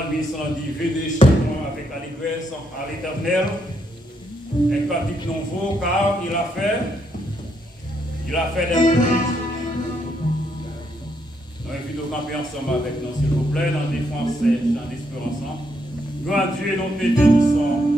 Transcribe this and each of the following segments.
psalmiste on dit venez chez moi avec allégresse à l'Éternel, un cantique nouveau car il a fait des prodiges. Nous invitons à camper ensemble avec nous s'il vous plaît dans des français chants d'espérance. Grand Dieu nous bénissons.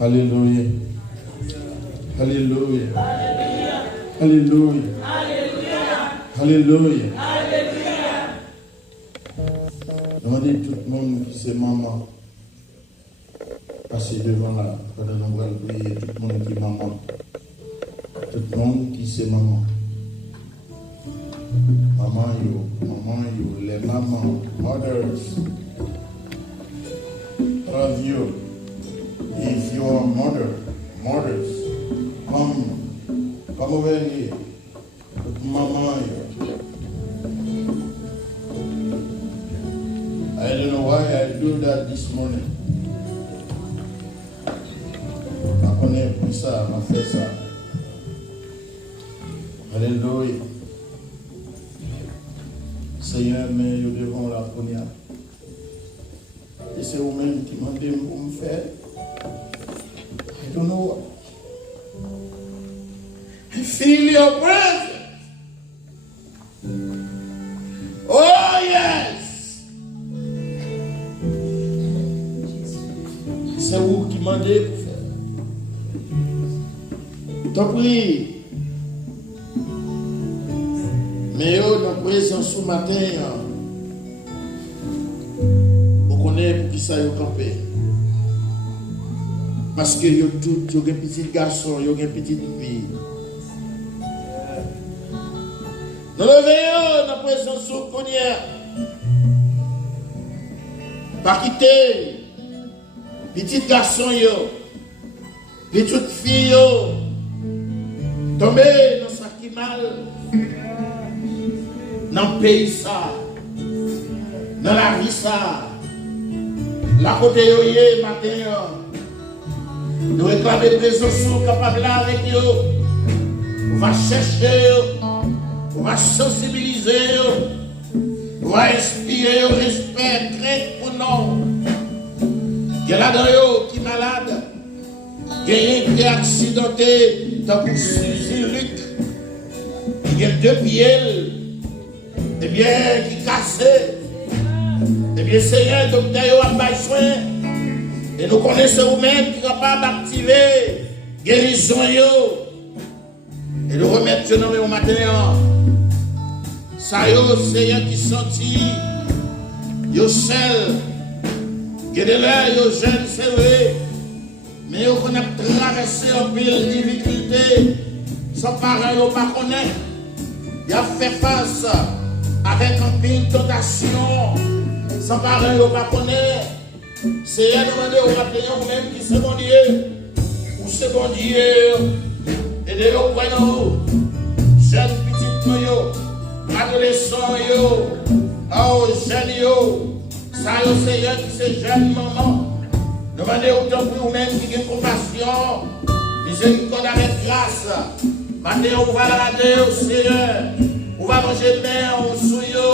Alléluia. Alléluia. Alléluia. Alléluia. Demandez tout le monde qui c'est maman. Passez devant là. Pendant qu'on va prier, tout le monde qui est maman. Tout le monde qui c'est maman. Maman you, les mamans, mothers. All of you. If you are mothers, come over here. With mama here. I don't know why I do that this morning. Je connais pour ça, je fais ça. Alléluia. Seigneur, mais nous devons la première. Et c'est vous-même qui m'ont dit pour me faire. I don't know what. I feel your presence. Oh yes. C'est vous qui m'en dites pour faire. T'en prie. Mais dans présence ce matin, vous connaissez pour qui ça y campé. Parce que vous tous, vous avez un petit garçon, vous avez une petite fille. Nous levons dans la présence de Seigneur. Pas quitter. Petit garçon, petite fille, tomber dans sa qui mal. Dans le pays ça. Dans la vie ça. La côté de matin. Nous réclamons des présents capables avec eux. On va chercher, on va sensibiliser, on va inspirer au respect, crainte pour nous. Il y a là-dedans qui est malade, qui est accidenté, dans le Suzy Luc. Il y a 2 pieds, et bien, qui cassé. Et bien, Seigneur, docteur, a besoin. Et nous connaissons vous-même qui sont capables d'activer guérison. Et nous remettons au matin. Ça y est, Seigneur qui sentit. Yo seul. Que de là, yo jeune, c'est vrai. Mais yo qu'on a traversé en pile difficulté. Sans parents, yo pas connaître. Il a fait face avec un pile tentation. Sans parents, yo pas connaître. C'est à demander au matin vous-même qui c'est bon Dieu. Ou c'est bon Dieu. Et de vous voyons, jeunes petites yo, adolescents yo, oh jeunes yo, ça yo Seigneur qui c'est jeune maman. Demandez autant pour vous-même qui a compassion, miséricorde avec grâce. Maintenant on va la regarder au Seigneur, on va manger main sous yo,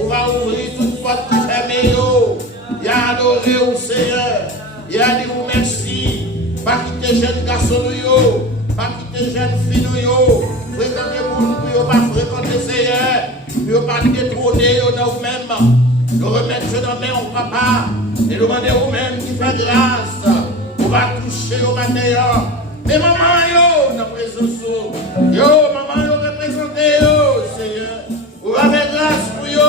on va ouvrir toute porte qui ferme yo. Il a adoré au Seigneur. Il a dit vous merci. Pas quitter jeunes garçons, pas quitter jeunes filles, fréquenter pour nous, pas fréquenter Seigneur, pas détrôner dans vous-même. Nous remettre dans main au papa et nous demander vous-même qui fait grâce. On va toucher au matin. Mais maman, dans la présence, maman, représentez, Seigneur. On va faire grâce pour yo.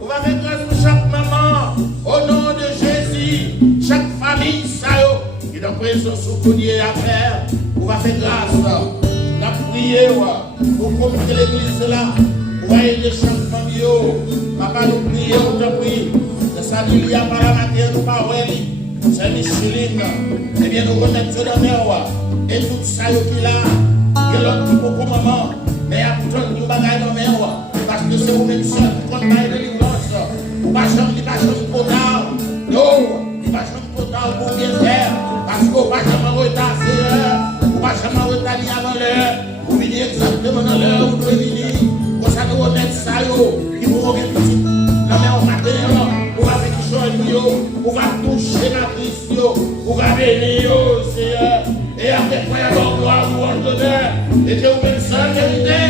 On va faire grâce pour chaque maman. Au nom de Jésus, chaque famille, ça qui est dans la présence où il y a à faire, on va faire grâce. La prière, pour communiquer l'église là, pour aider chaque famille. Papa, nous prions, on te prie. Ça dit, il y a pas la matière, nous pas c'est Micheline. Eh bien, nous remettons dans mer. Et tout ça qui est là, il y a l'autre pour maman. Mais il y a pourtant nous bagaille dans mer. Parce que c'est vous-même seul qui compte de délivrance. Ou pas chambre total. Non, il pas chambre total pour bien faire. Parce qu'on pas jamais retarder l'heure. Ou pas jamais retarder avant l'heure. Vous venez exactement dans l'heure où vous devez venir. Pour ça, nous remettre ça, qui vous remet petit. La mer au matin, on va faire quelque chose, on va toucher la crise, on va bénir, Seigneur. Et après, il y a gloire, louange, honneur. Et que vous mettez ça, vérité.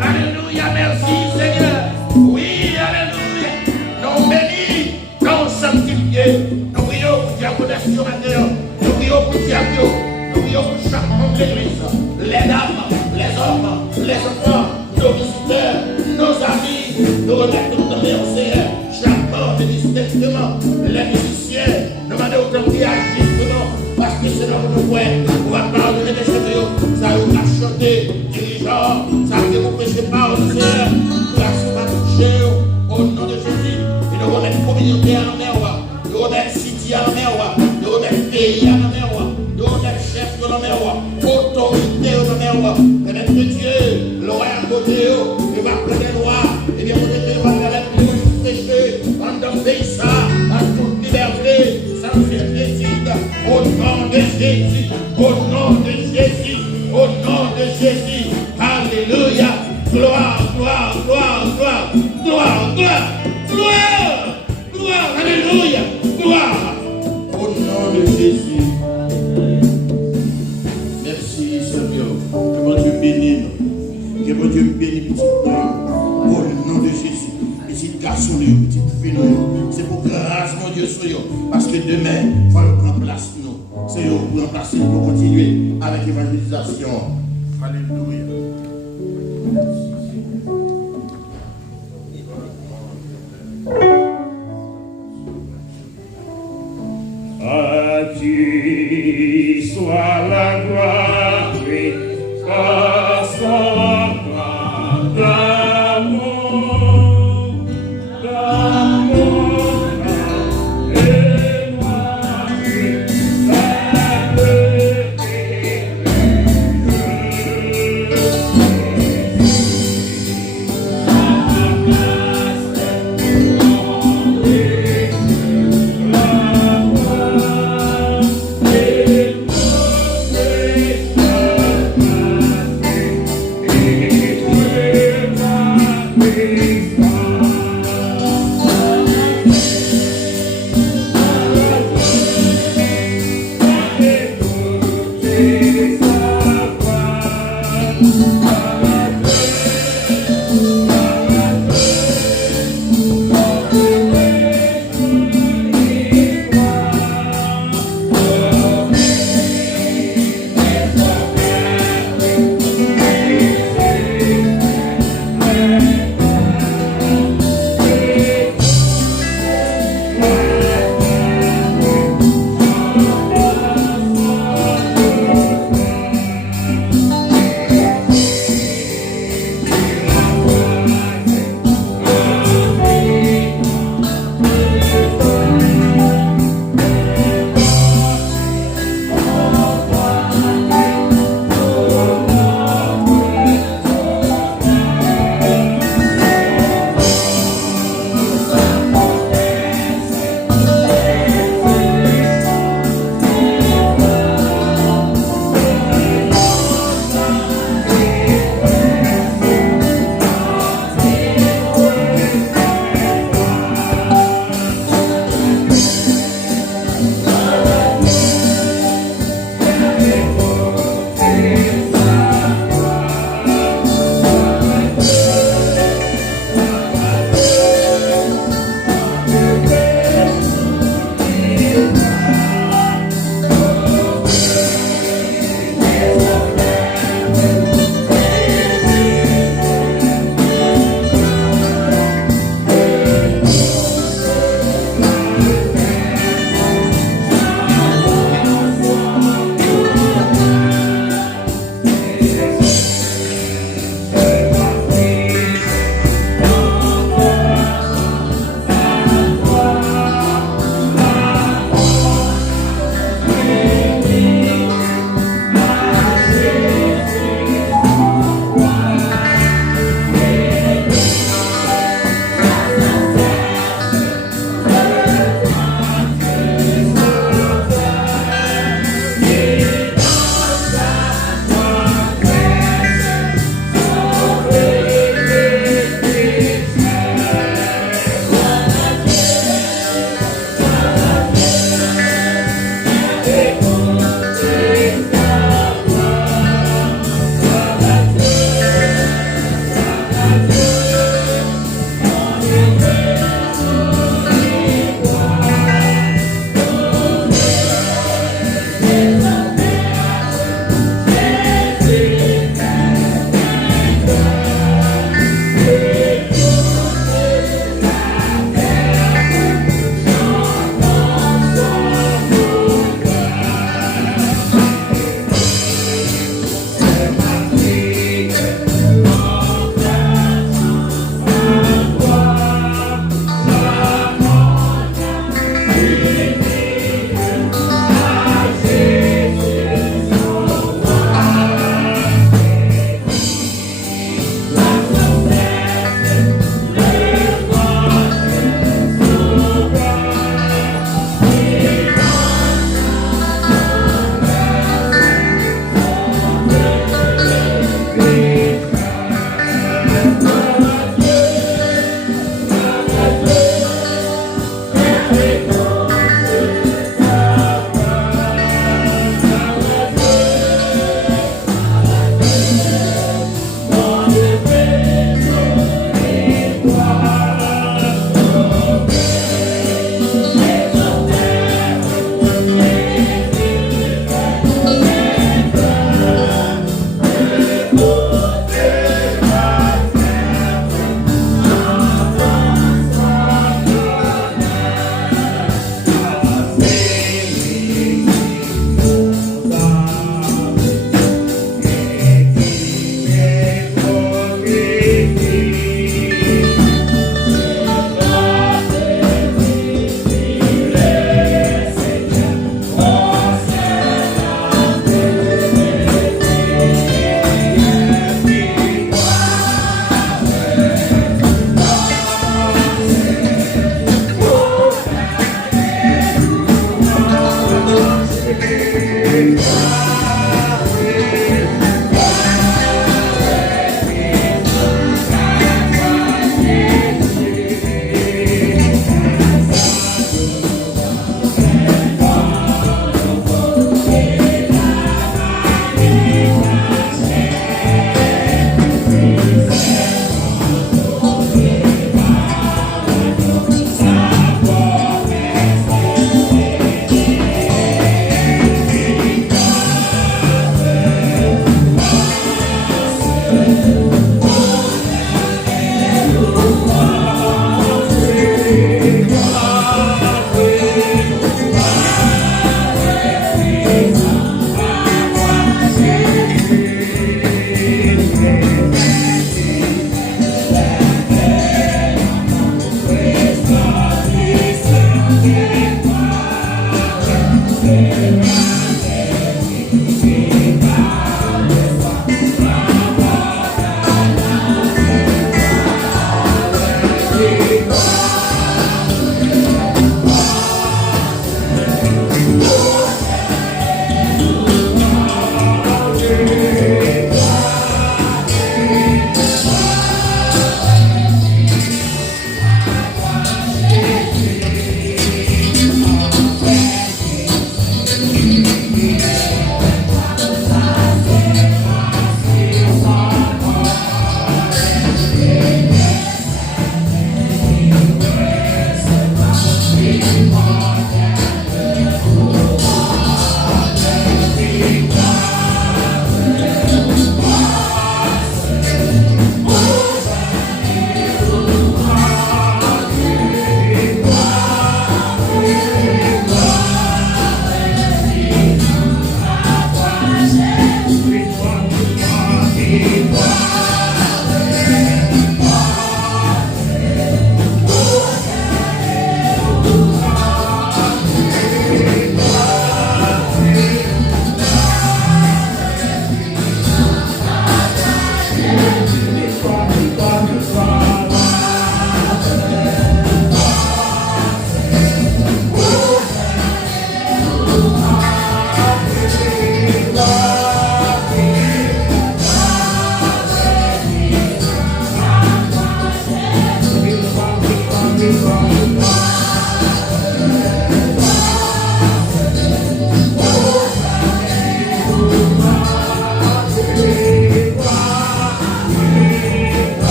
Alléluia, merci, Seigneur. Oui. Seigneur, j'accorde distinctement les musiciens, de manière autant qu'ils agissent dedans, parce que c'est dans le point, on va pardonner des choses, ça va chanter, dirigeant, ça va vous prêcher par le Seigneur, grâce à toucher au nom de Jésus, et de remettre la communauté à la mer, de remettre City à la mer, de remettre pays à la mer, de remettre chef de la mer, autorité de la mer, et mettre Dieu, le roi à côté, il va prendre les lois, et bien, on va faire nous prêcher, pendant pays ça, à toute liberté, sans inquiétude, au nom de Jésus, au nom de Jésus, au nom de Jésus, alléluia, gloire, gloire, gloire, gloire, gloire, gloire, gloire, gloire, alléluia, gloire, au nom de Jésus. Merci Seigneur, que mon Dieu bénisse, que mon Dieu bénisse petit frère, au nom de Jésus, petit garçon, petite fille, c'est pour grâce mon Dieu sur eux, parce que demain, il faut le prendre place nous, c'est eux pour remplacer, pour continuer avec l'évangélisation. Alléluia. À Dieu soit la gloire, par son gloire d'amour, et moi qui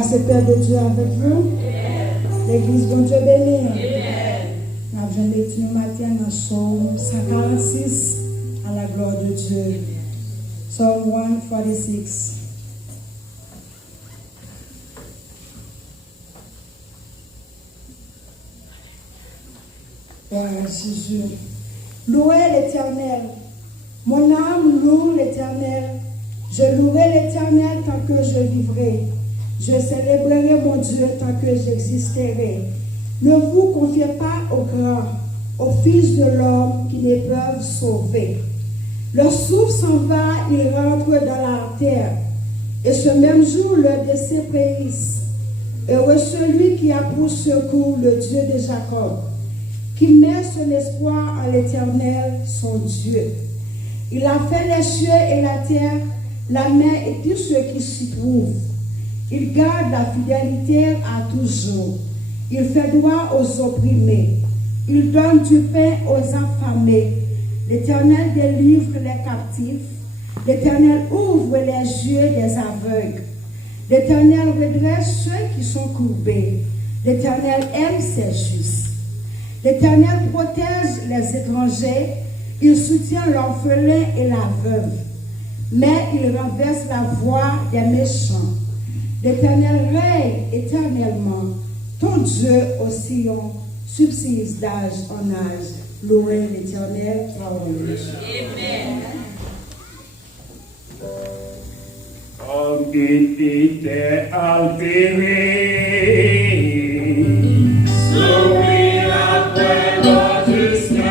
Grâce et paix de Dieu avec vous. L'église, bon Dieu béni. Nous avons lecture ce matin dans Psaume 146 à la gloire de Dieu. Psalm 146. Voilà, Jésus. Louez l'Éternel. Mon âme loue l'Éternel. Je louerai l'Éternel tant que je vivrai. Je célébrerai mon Dieu tant que j'existerai. Ne vous confiez pas aux grands, aux fils de l'homme qui ne peuvent sauver. Leur souffle s'en va, ils rentrent dans la terre. Et ce même jour, leurs décès périssent. Heureux celui qui a pour secours le Dieu de Jacob, qui met son espoir en l'Éternel, son Dieu. Il a fait les cieux et la terre, la mer et tout ce qui s'y trouve. Il garde la fidélité à toujours. Il fait droit aux opprimés. Il donne du pain aux affamés. L'Éternel délivre les captifs. L'Éternel ouvre les yeux des aveugles. L'Éternel redresse ceux qui sont courbés. L'Éternel aime ses justes. L'Éternel protège les étrangers. Il soutient l'orphelin et la veuve. Mais il renverse la voix des méchants. L'Éternel règne éternellement. Ton Dieu au Sion subsiste d'âge en âge. Louez l'Éternel, parole de Dieu. Amen. Comme il était altéré, souris après notre jusqu'à.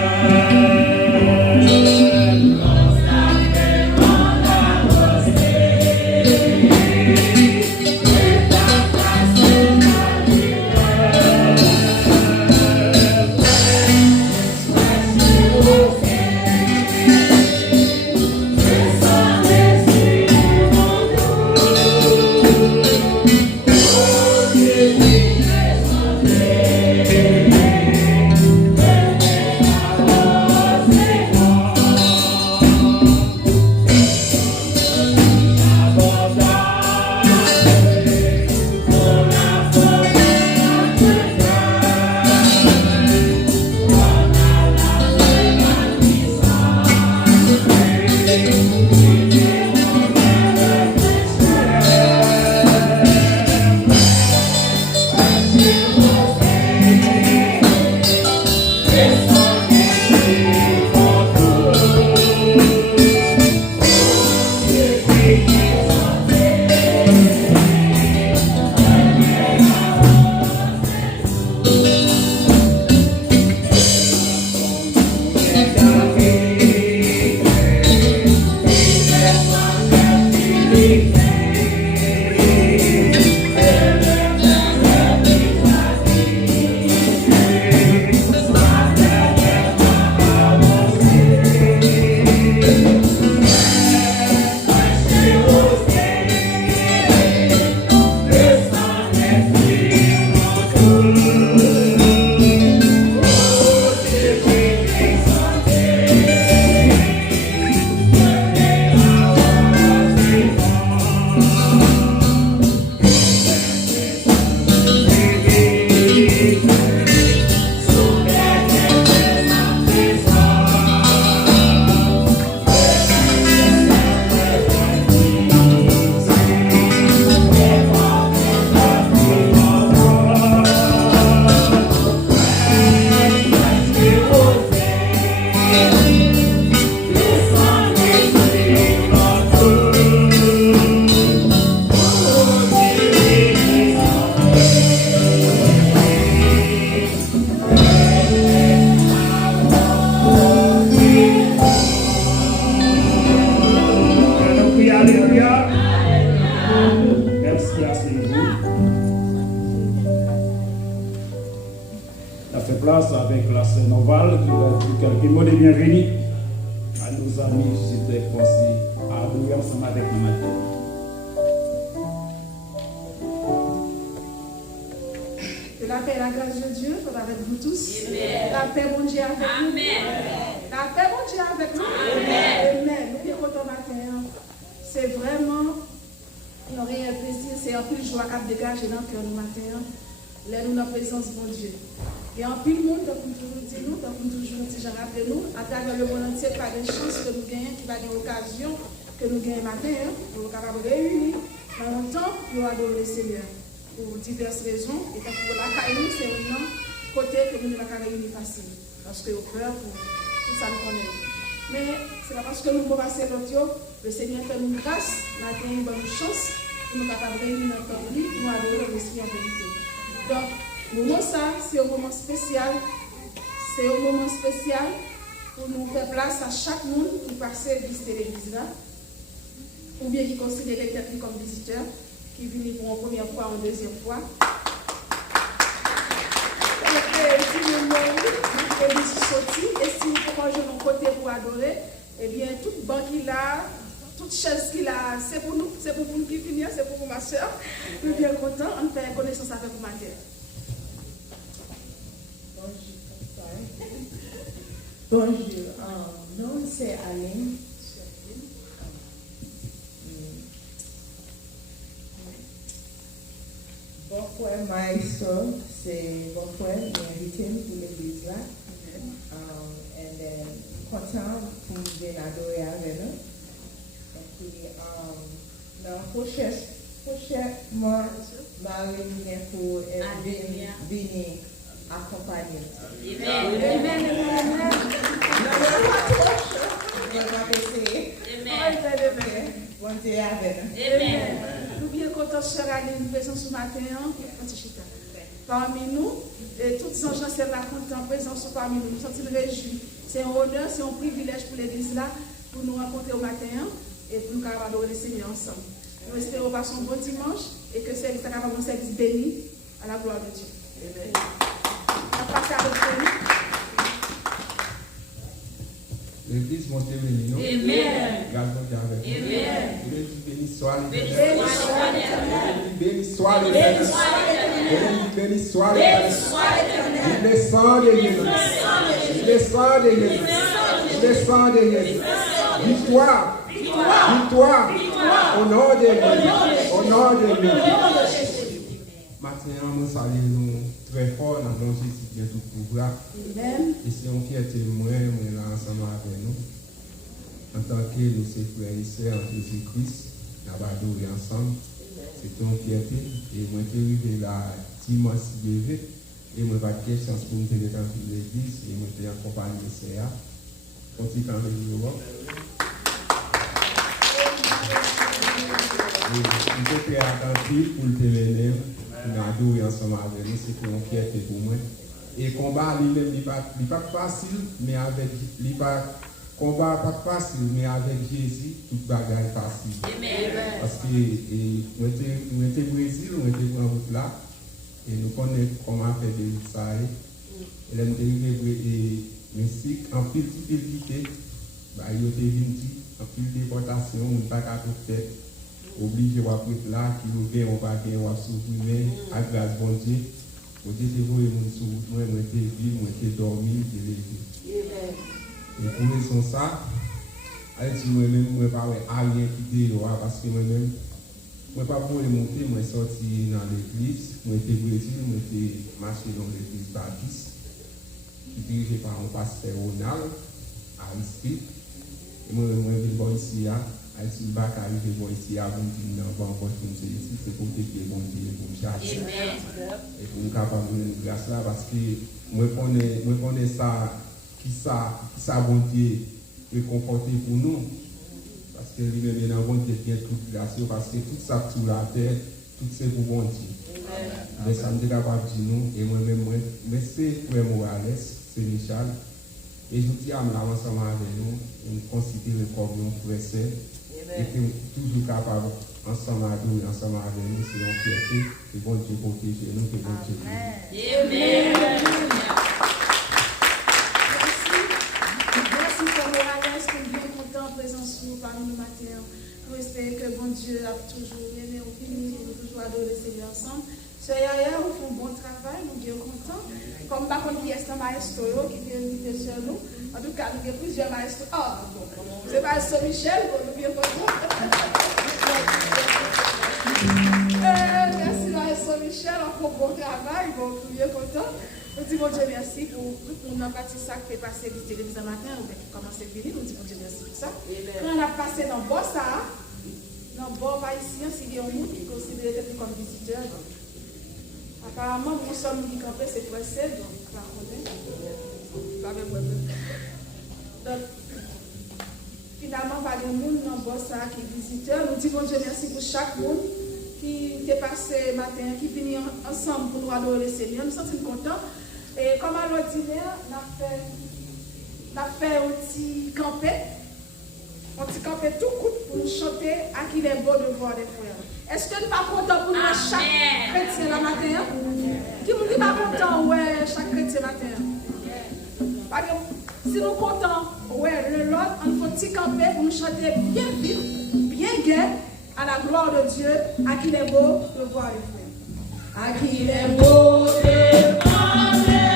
Avec la sœur Noval qui va dire quelques mots de bienvenue à nos amis suscités pensés à adorer ensemble avec nous matin. Que la paix et la grâce de Dieu soient avec vous tous. Amen. La paix, mon Dieu, avec vous. Amen. La paix, mon Dieu, avec nous. Amen. Amen. Nous écoutons matin. C'est vraiment un réel plaisir, c'est un peu de joie qui dégage dans le cœur du matin, là nous dans la présence de mon Dieu. Et en plus, le monde, comme toujours dit nous, comme toujours dit, j'ai rappelé nous, à travers le monde entier, pas de chance que nous gagnons, qui va avoir l'occasion que nous gagnons matin, pour nous capables de réunir dans le temps pour adorer le Seigneur. Pour diverses raisons, et pour la caille, c'est un côté que nous ne pouvons pas réunir facile, parce que nous peur pour tout ça nous connaît. Mais c'est pas parce que nous pouvons passer l'autre, le Seigneur fait une grâce, nous avons une bonne chance, pour nous capables de réunir dans le temps pour nous adorer le Seigneur en vérité. Donc, le moment ça, c'est un moment spécial. C'est un moment spécial pour nous faire place à chaque monde qui passe visiter l'église là, ou bien qui considère les têtes comme visiteurs, qui viennent pour une première fois, une deuxième fois. Et si nous sortir, et si nous pouvons jouer de côté pour adorer, eh bien, toute banque qu'il a, toute chaise qu'il a, c'est pour nous qui finir, c'est pour ma soeur. Nous sommes bien contents, on fait connaissance avec vous matin. Bonjour, non, c'est Aline. Bon frère, maestro, c'est bon frère, il m'a invité pour l'église là. Et content pour venir adorer avec nous. Et puis, dans le prochain mois, je vais pour venir accompagner. Bon Dieu avec nous. Nous sommes bien contents, chère Aline, nous présents ce matin. Parmi nous, et toutes les gens qui sont là, contents, présents parmi nous, nous sommes réjouis. C'est un honneur, c'est un privilège pour l'église là, pour nous rencontrer au matin et pour nous adorer le Seigneur ensemble. Nous espérons passer un bon dimanche et que ce service soit un service béni à la gloire de Dieu. Amen. L'église montée bénie, non? Amen. Amen. Béni soit l'Éternel. Béni soit l'Éternel. Béni soit l'Éternel. Il descend de Jésus. Il descend de Jésus. Il descend de Jésus. Victoire. Victoire. Au nom de Jésus. Au nom de Jésus. Maintenant, nous saluons très fort dans le Jésus qui est tout pouvoir. Et c'est une fierté, moi, là ensemble avec nous. En tant que nous sommes frères et sœurs en Jésus-Christ, nous avons adoré ensemble. C'est une fierté. Et moi, je suis arrivé là dimanche bébé. Et moi, j'ai pas de chance pour me tenir dans l'église. Et moi, je suis accompagné de CA. Continue quand même de voir. Je suis très attentif pour le téléphone. Nous adorons ensemble avec nous, c'est une fierté pour moi. Et le combat lui-même, il n'est pas facile, mais avec combat pas facile, mais avec Jésus, toute bagarre est facile. Parce que nous étions au Brésil, nous étions en route là, et nous connaissons comment faire des ça. Et là, nous sommes arrivés au Mexique, en pile difficulté, il y a des en pile déportation, on ne peut pas tout faire. Obligé à être là, qui nous gagne, on va gagner, on va supprimer, à grâce bon Dieu. Bon Dieu, c'est vous et mon sous, moi, je suis vivre, moi, je suis dormir, je suis levé. Et pour raison ça, moi-même, je ne vais pas rien quitter, parce que moi-même, je ne vais pas pouvoir monter, je suis sorti dans l'église, je suis Brésil, je suis marché dans l'église baptiste, qui est dirigée par un pasteur Ronald, à Aristide. Et moi, je suis bon ici, si le bac arrive bon ici, avant de dire non, pas encore comme ici, c'est pour que bon Dieu pour me charger. Et pour nous capable de grâce là, parce que moi connais ça, qui ça bon Dieu est conforté pour nous. Parce que lui-même, il a bon Dieu qui est tout grâce, parce que tout ça sur la terre, tout c'est pour bon Dieu. Mais ça me dit capable de dire nous, et moi-même, mais c'est Frère Morales, c'est Michel. Et je dis à nous ensemble avec nous, nous considérons comme nos frères et et que toujours capable ensemble adorer ensemble avec nous, c'est une fierté, que bon Dieu protège nous, que bon Dieu Amen. Merci pour Morales, nous sommes bien contents de présence parmi nous matin. Nous espérons que bon Dieu a toujours aimé au fini, nous toujours adorer le Seigneur ensemble. Ce Yaya, on fait un bon travail, nous sommes bien contents. Comme par contre, il y a un maestro qui vient inviter sur nous. En tout cas, nous avons plusieurs maestros. C'est maestro Michel, nous sommes bien contents. pour bon travail, bon, bien content. Nous disons bon Dieu merci pour tout le monde qui ça qui fait passer du télévision matin, ou qui commence à venir, nous disons bon Dieu merci pour ça. Quand on a passé dans le bois, ça, dans le bois ici, s'il y a un monde qui considère comme visiteur. Apparemment, nous sommes qui campés, c'est français, donc, pas donc, finalement, pas de monde dans le bois ça qui est visiteur. Nous disons bon Dieu merci pour chaque monde qui est passé matin, qui finit ensemble pour nous adorer le Seigneur. Nous sommes contents. Et comme à l'ordinaire, on a fait un petit campé tout court pour nous chanter à qui il est beau de voir des frères. Est-ce que nous ne sommes pas contents pour nous chaque chrétien le matin? Qui nous dit pas content, ouais, chaque chrétien matin? Parce que si nous sommes contents, ouais, l'autre, on fait un petit campé pour nous chanter bien vite, bien gai, à la gloire de Dieu, à qui il est beau de voir les frères. À qui il est beau de voir les frères.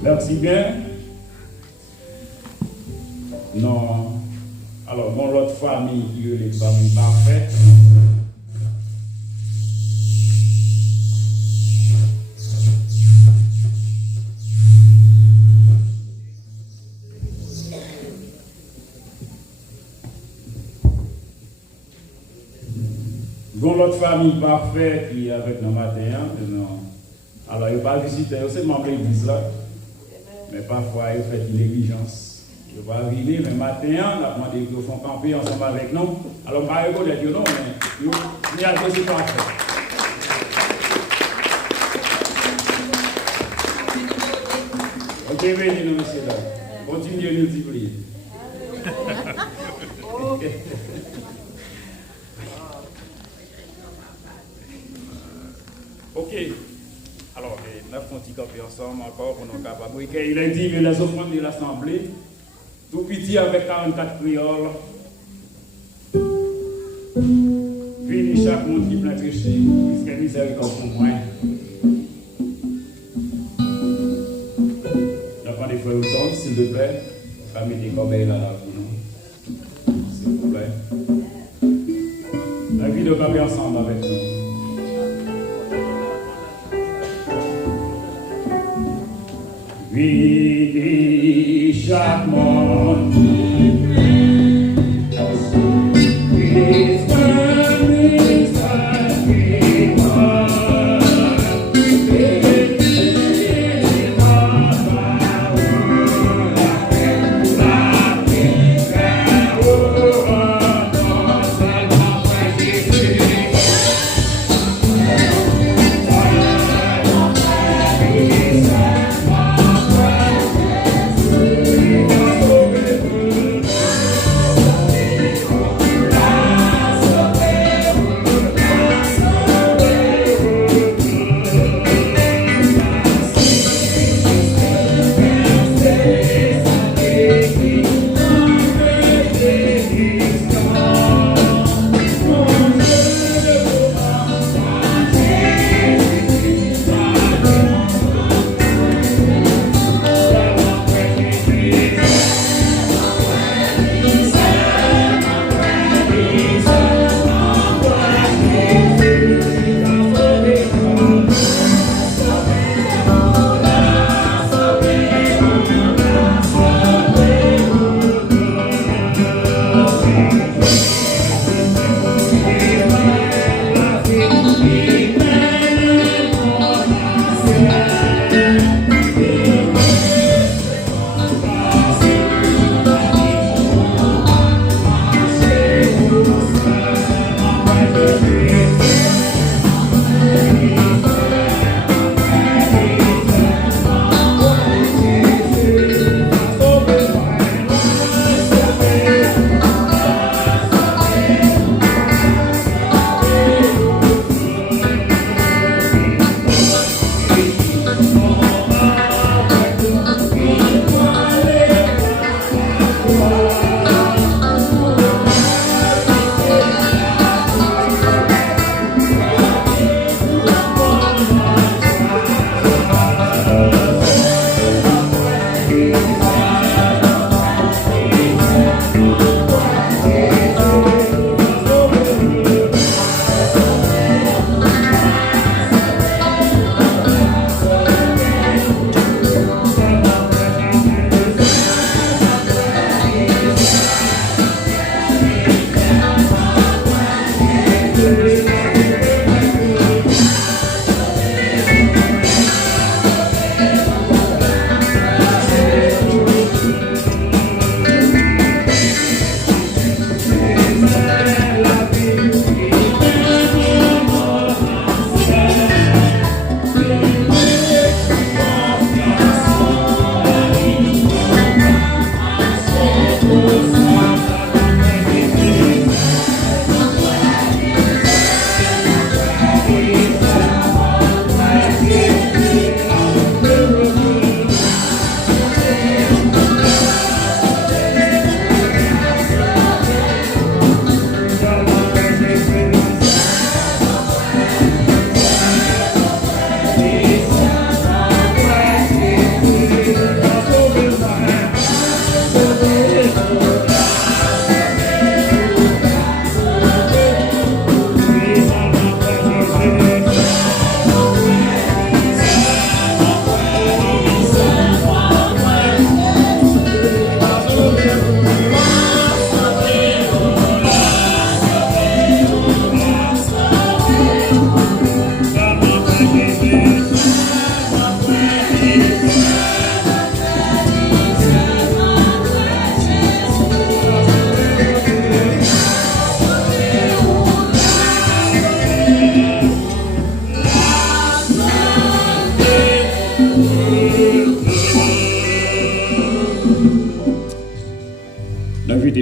Merci bien. Non. Alors, mon l'autre famille qui est les familles parfaites. Bon, l'autre famille parfaite qui est avec nous matin, non. Alors, il ne pas visiter, c'est membre de l'église là. Mais parfois, il fait une négligence. Il va venir, mais matin, on a demandé qu'ils font camper ensemble avec nous. Alors, je ne vais pas reconnaître, non, mais il y a des parfait. Ok, venez, nous, messieurs, là. Continuez à nous multiplier. Ok. Alors, nous avons un petit camper ensemble encore pour nous capables. Il a dit que les offrandes de l'Assemblée, tout petit avec 44 créoles, venez chaque monde qui plein tricher, puisque miséricorde pour moi. J'apprends des frères autant, s'il te plaît, famille des corbeilles là pour nous. S'il vous plaît. La vie de camper ensemble avec nous. Vidi chaque monde.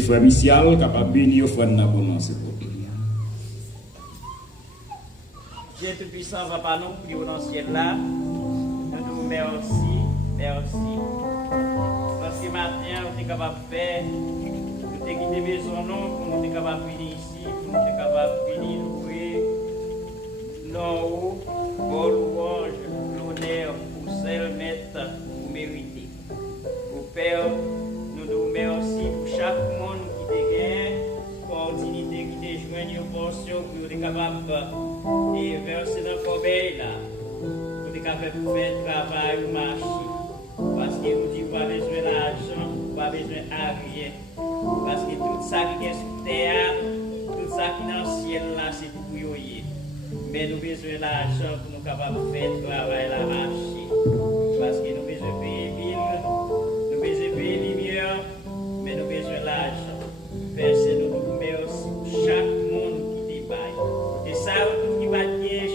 frère Michel capable de bénir frère n'a commencé. Dieu Tout-Puissant, Papa, nous prions dans le ciel là. Nous nous merci. Parce que matin, nous sommes capables de faire, nous sommes quitté maison pour nous sommes capables de venir ici, pour nous sommes capables de venir nous prier. Non, pour louange, l'honneur, pour seul maître, pour mériter. Pour Père, nous nous remercions pour chaque monde qui te gagne, opportunité qui te joint une portion pour être capable de verser dans le corbeil là, pour être capable de faire travail ou marcher. Parce que nous disons pas besoin d'argent, pas besoin de rien. Parce que tout ça qui est sur terre, tout ça qui est dans le ciel là, c'est pour nous. Mais nous avons besoin d'argent pour nous capables de faire travail là, marcher. Parce que nous avons besoin de payer ville, nous avons besoin de payer lumière, mais nous avons besoin d'argent. Verset nous merci pour chaque monde qui débaille. Et ça, tout qui va dire,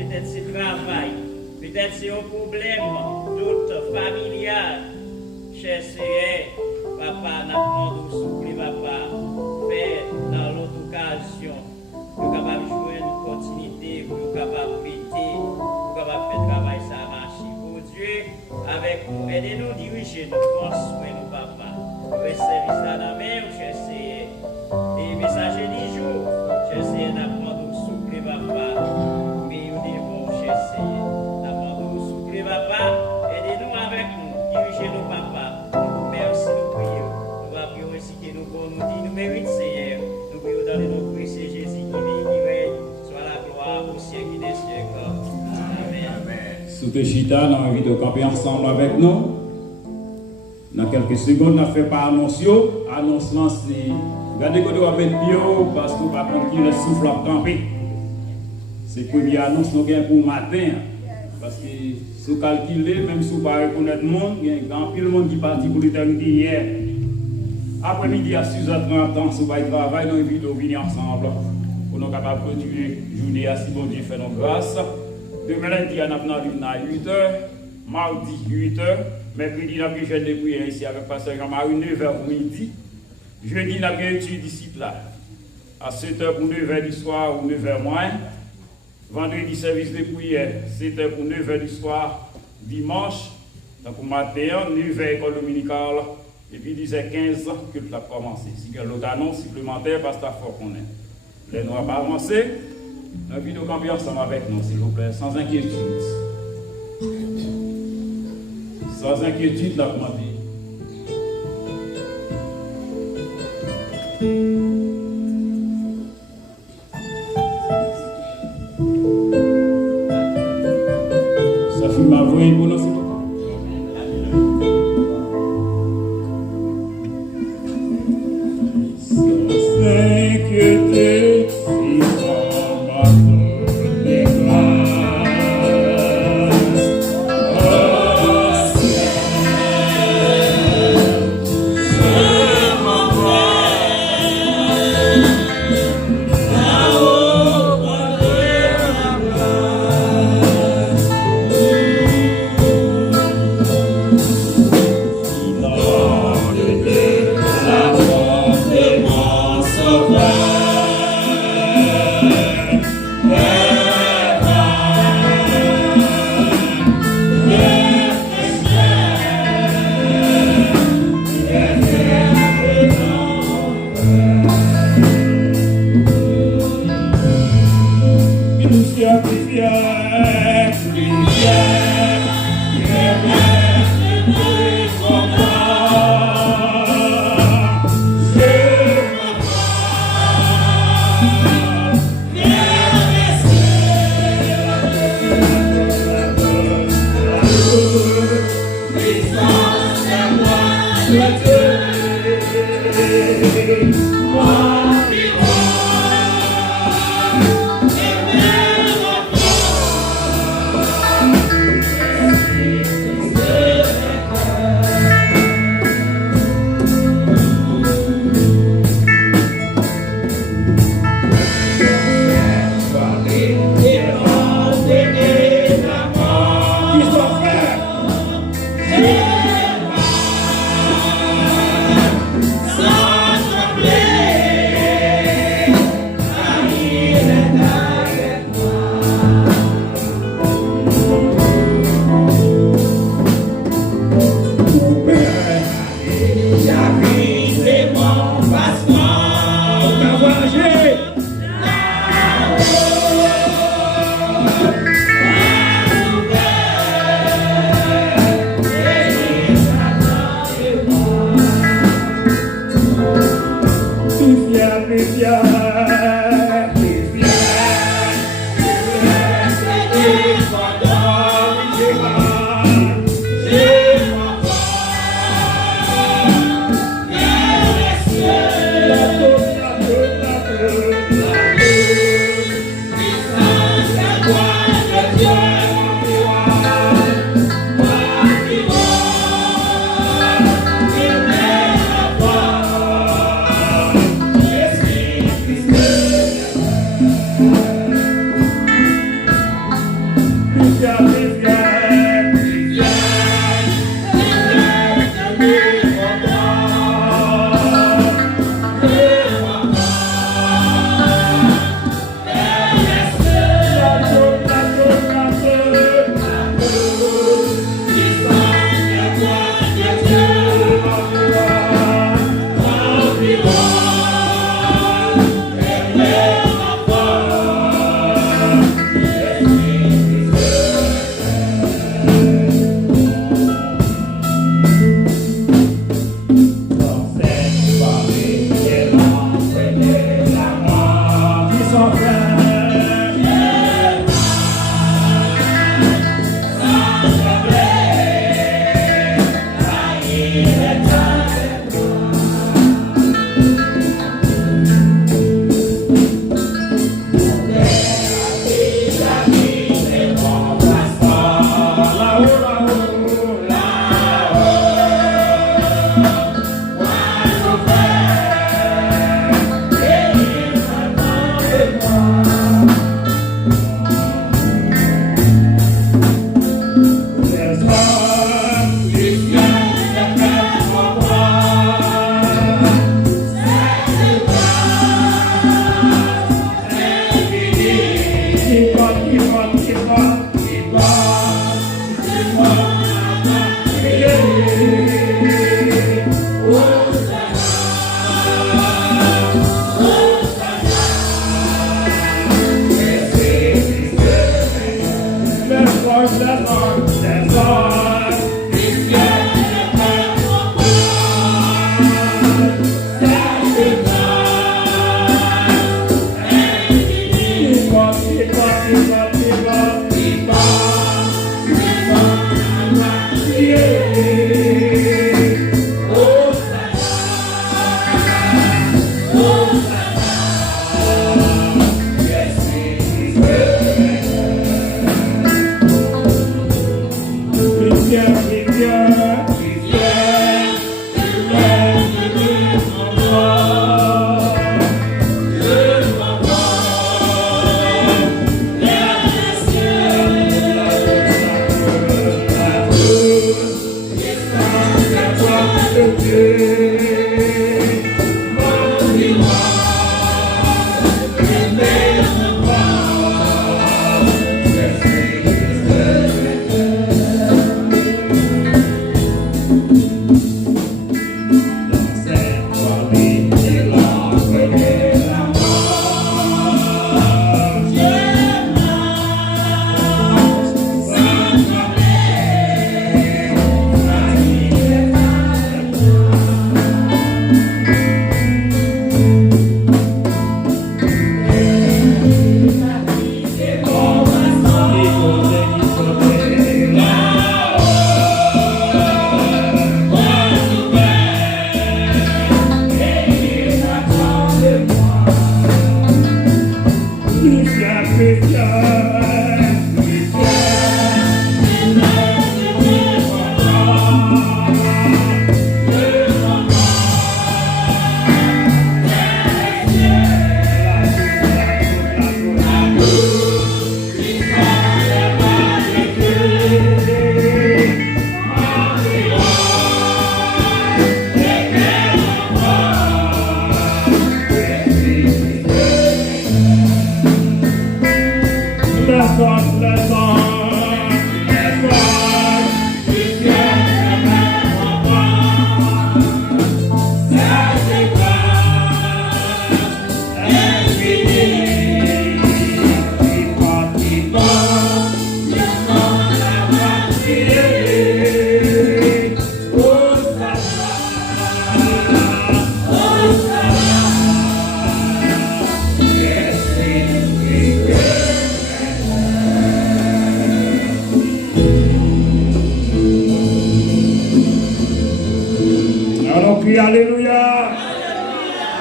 peut-être c'est travail, peut-être c'est un problème, doute familial. Cher papa, n'a pas de souple, papa, faire dans l'autre occasion, nous sommes capables de jouer une continuité, nous sommes capables de péter, nous sommes capables de faire travail, ça marche. Oh Dieu, avec nous, aidez-nous, dirigez nous, construisez nous, papa. Nous service là dans la main, cher et messager du jour, cher n'a pas de souple, papa, mais nous devons cher n'a pas de souple, papa, aidez-nous avec nous, dirigez-nous, papa. Merci, nous prions. Nous allons aussi que nous nous dit, nous méritons, Seigneur. Nous prions dans les noms de Jésus qui vit, qui règne, soit la gloire au siècle des siècles. Amen. Sous te chita, nous avons envie de camper ensemble avec nous. Dans quelques secondes, nous fait pas annonce. Annonce lancée. Regardez que nous avons mis parce que nous ne pouvons pas le souffle à camper. C'est la première annonce que nous avons pour le matin. Parce que si vous calculez, même si vous ne pouvez pas reconnaître le monde, il y a un pile de monde qui est parti pour l'éternité hier. Après-midi à 6h30, si vous avez travail, nous invitons à venir ensemble pour nous capables de continuer la journée à si bon Dieu fait nos grâces. Demain lundi, nous avons à 8h, mardi 8h, mercredi, nous avons fait des prières ici avec Pasteur Jean-Marie 9h midi. Jeudi, nous avons étudié ici là, à 7h pour 9h du soir ou 9h moins. Vendredi, service de prière, 7h pour 9h du soir. Dimanche, donc au matin, 9h école dominicale. Et puis 10h15, culte a commencé. Si il y a l'autre annonce supplémentaire, pasteur fort qu'on est. Les nous pas avancé. Nous vidéo camper ensemble avec nous, s'il vous plaît, sans inquiétude. Sans inquiétude, la demandé. Ça fait ma voix pour nous, s'il vous plaît. Sans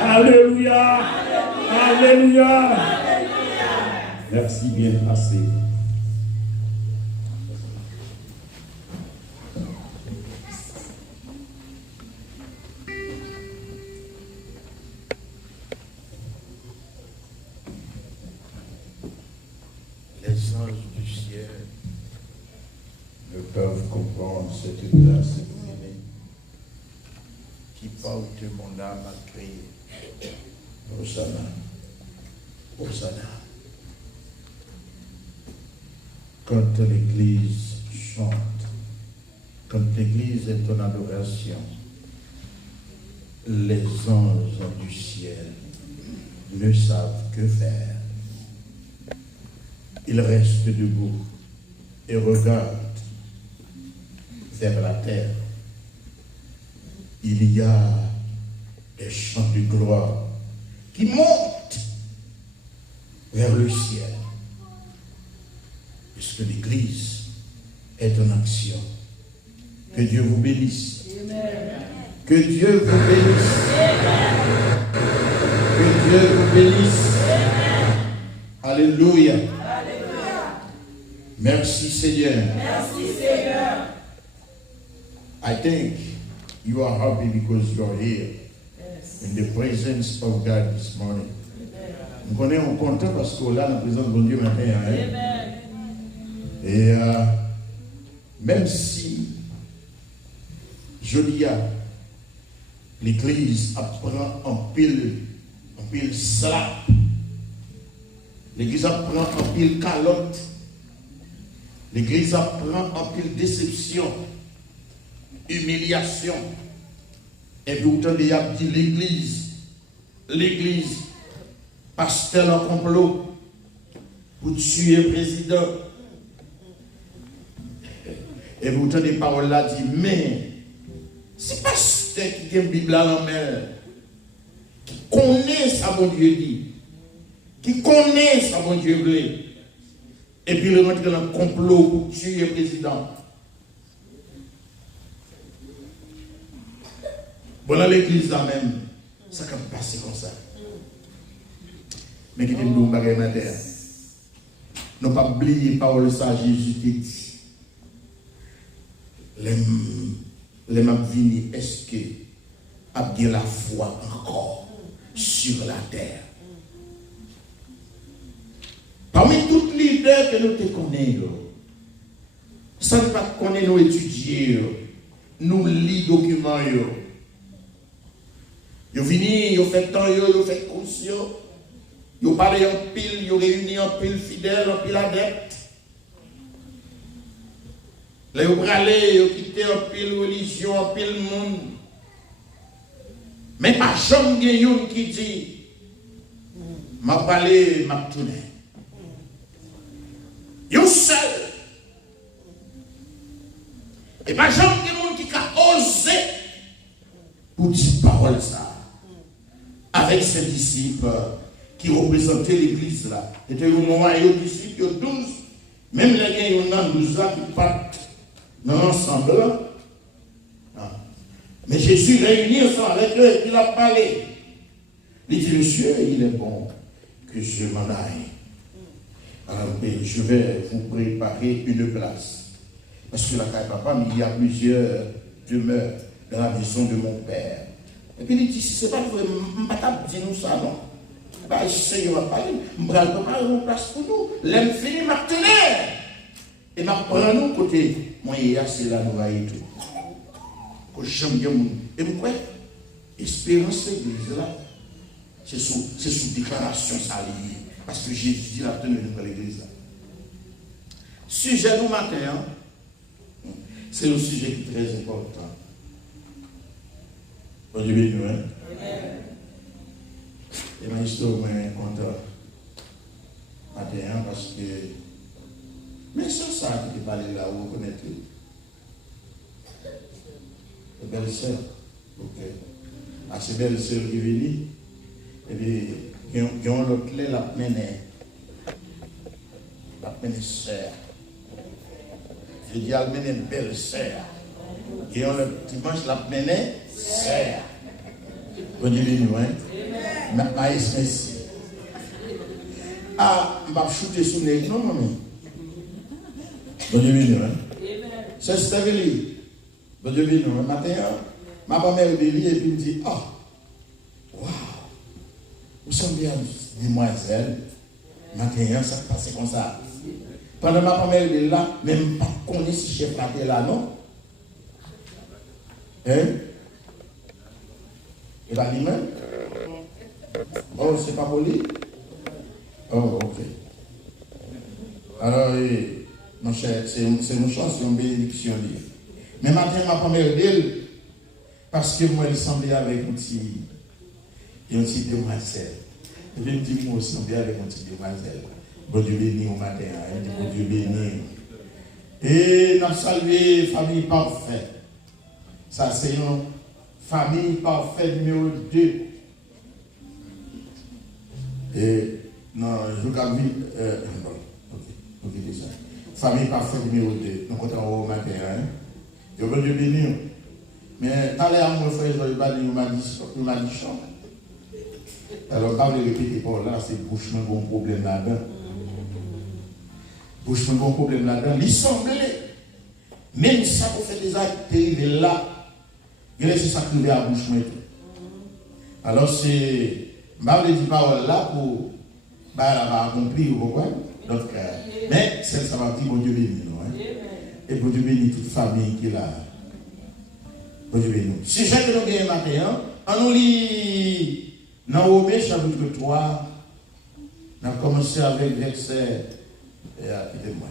Alléluia. Alléluia. Merci bien assez. Les anges du ciel ne peuvent comprendre cette grâce infinie qui porte mon âme à crier. Hosanna, Hosanna. Quand l'Église chante, quand l'Église est en adoration, les anges du ciel ne savent que faire. Ils restent debout et regardent vers la terre. Il y a des chants de gloire qui montent vers le ciel. Puisque l'Église est en action. Que Dieu vous bénisse. Que Dieu vous bénisse. Que Dieu vous bénisse. Alléluia. Merci Seigneur. Merci Seigneur. I think you are happy because you are here in the presence of God this morning. Nous connaissons content parce qu'on est là dans la présence de bon Dieu matin. Hein? Et même si je dis à l'Église apprend en pile slap, l'Église apprend en pile calotte, l'Église apprend en pile déception, humiliation. Et pourtant, il y a dit l'Église, pasteur en complot pour tuer le président. Et pourtant, des paroles là disent, mais c'est pasteur qui a une Bible à la main, qui connaît ça, mon Dieu dit, qui connaît ça, mon Dieu blé. Et puis, il rentre dans un complot pour tuer le président. Bon, dans l'église là même, ça peut passer comme ça. Mais qui est nous bagaille matin. Nous pas oublier parole ça Jésus dit. Les mêmes vini, est-ce que a bien la foi encore sur la terre? Parmi toutes les leaders que nous te connaissons, sans pas connaître nos étudier, nous lisons documents. Ils viennent, ils font temps, ils font course, ils parlent en pile, ils réunissent en pile fidèles, en pile adeptes. Là, ils pralent, ils quittent en pile religion, en pile monde. Mais pas jamais quelqu'un qui dit, m'a parlé, m'a tourné. Ils seul. Et pas jamais quelqu'un qui a osé pour dire parole ça. Avec ses disciples qui représentaient l'église là. C'était au noyau disciples, 12. Même les gens, 12 là qui partent dans l'ensemble. Mais Jésus réunit ensemble avec eux et il a parlé. Il dit, monsieur, il est bon que je m'en aille. Alors, je vais vous préparer une place. Parce que là, papa, il y a plusieurs demeures dans la maison de mon père. Et puis il dit, si ce n'est pas vrai, je ne vais pas dire nous ça, non. Je sais, on va parler, je vais préparer une place pour nous. L'aime fini, ma teneur. Et ma prend nous côté, moi, il y a c'est là, nous voyons tout. Que j'aime bien mon. Et moi, espérance l'église là, c'est sous déclaration salie. Parce que Jésus dit la tenue de l'église là. Sujet nous matin, c'est un sujet qui est très important. Bon Dieu béni, hein? Et ma histoire, je suis content matin parce que. Mais c'est ça qui est parlé là, vous connaissez. Les belles sœurs. Ok. À ces belles sœurs qui viennent, et puis, ils ont l'autre clé, la mené sœur. Je dis, elle mène une belle sœur. Ils ont le dimanche, la mené sœur. Bon Dieu béni, hein? Maïs, merci. Ah, je vais shooter sous les non, maman. Bon Dieu béni, hein? C'est Stéphanie. Bon Dieu béni, un matin, ma mère me lit et puis me dit, oh, waouh, vous sommes bien, demoiselle. Matin, ça passe comme ça. Pendant ma mère est là, même pas qu'on est si chef là, non? Hein? Et là, lui-même? Oh, c'est pas poli? Oh, ok. Alors, mon cher, c'est une chance, c'est une bénédiction. Mais matin, ma première d'elle, parce que moi, il semblait avec une petite demoiselle. Et puis, il me dit, moi, il semblait avec une petite demoiselle. Bon Dieu béni au matin, bon Dieu béni. Et nous saluons famille parfaite. Ça, c'est une famille parfaite numéro 2. Et non, je vous dis, ok, déjà. Famille parfaite numéro 2. Nous comptons au matin. Bon Dieu béni. Mais tout à l'heure, mon frère, il m'a dit chant. Alors, quand vous répétez pour là, c'est bouchement qui a un problème là-dedans. Bouchement qui a un problème là-dedans. Il semblait, même ça pour faire des actes terribles là, il est sacrifié à bouchement. Alors, c'est. Je ne dis pas là pour. Bah, accompli ou quoi. Donc, mais ça va dire bon Dieu béni. Et bon Dieu béni toute famille qui est là. Bon Dieu béni. Si j'ai que nous gagnons matin, on nous lit. Dans Romains chapitre 3, on a commencé avec verset. Écoutez-moi.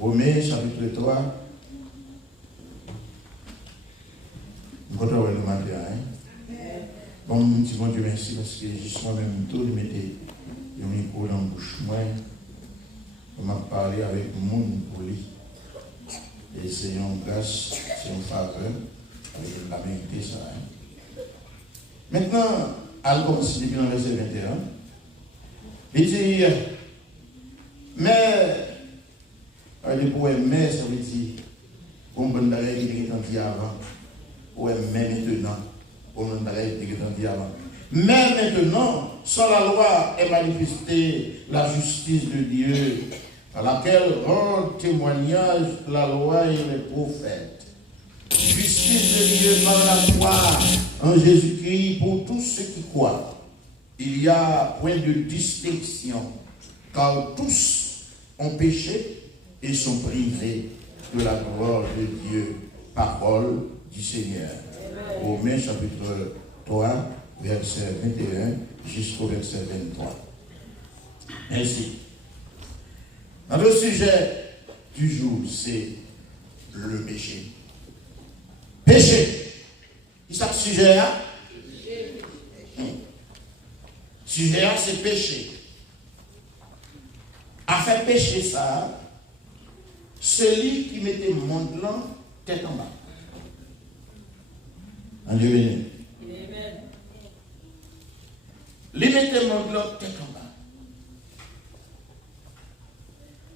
Romains chapitre 3. On va voir le matin. Bon, bon Dieu merci parce que justement même tout le mettait le micro dans la bouche. Moi, on m'a parlé avec le monde pour lui. Et c'est une grâce, c'est une faveur. Avec la vérité, ça. Maintenant, elle commence depuis le verset 21. Il dit, mais, mais, ça veut dire, on peut dire qu'il est en avant, ou mais maintenant, on peut dire qu'il est en avant. Mais maintenant, sans la loi est manifestée la justice de Dieu, à laquelle rend témoignage la loi et les prophètes. Justice de Dieu par la foi en Jésus-Christ pour tous ceux qui croient. Il y a point de distinction, car tous ont péché et sont privés de la gloire de Dieu. Parole du Seigneur. Romains chapitre 3, verset 21 jusqu'au verset 23. Ainsi. Notre sujet du jour, c'est le péché. Péché. Qui ça, sujet là? Sujet là, c'est péché. À faire péché ça, celui qui mettait le monde là, tête en bas. En Dieu béni. Les mettait le monde là, tête en bas.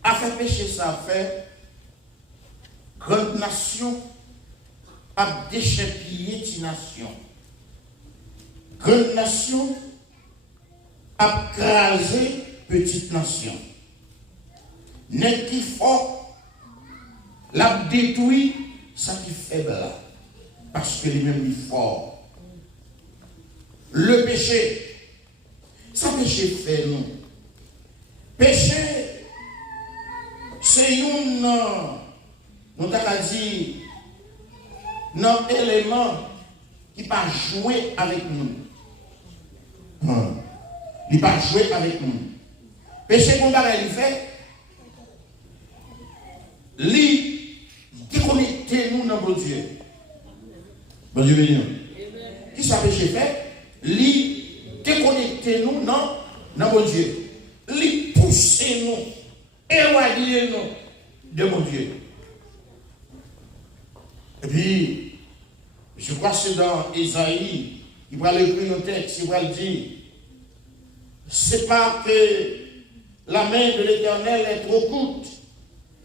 À faire péché ça, fait grande nation à déchapiller une nation. Grande nation à craser petite nation. N'est qui fort, l'a détruit, ça qui faible là. Parce que lui-même est fort. Le péché, ça péché fait nous. Péché, c'est un, nous avons dit, un élément qui va jouer avec nous. Il va jouer avec nous. Péché qu'on va il fait, il déconnecte nous dans mon Dieu. Bon Dieu béni. Qui ça péché fait? Il déconnecte nous dans mon Dieu. Il pousse nous, éloigner nous de mon Dieu. Et puis, je crois que c'est dans Isaïe, il va l'écrire le texte, il va le dire. C'est pas que la main de l'Éternel est trop courte,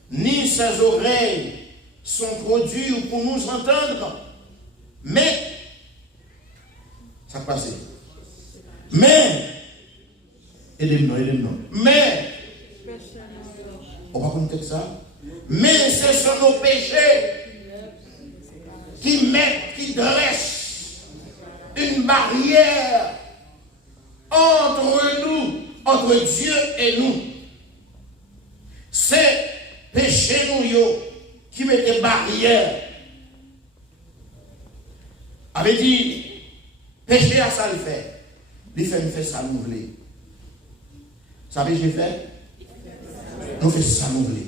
ni ses oreilles sont trop dures pour nous entendre, mais ça passe. Mais, aidez-nous. Mais, on va comprendre ça. Mais ce sont nos péchés qui dressent une barrière entre nous, entre Dieu et nous. C'est péché nous qui mettent barrière. Avait dit, péché à ça le fait. Il fait ça nous voulons. Ça veut dire fait? Nous faisons ça nous voulons.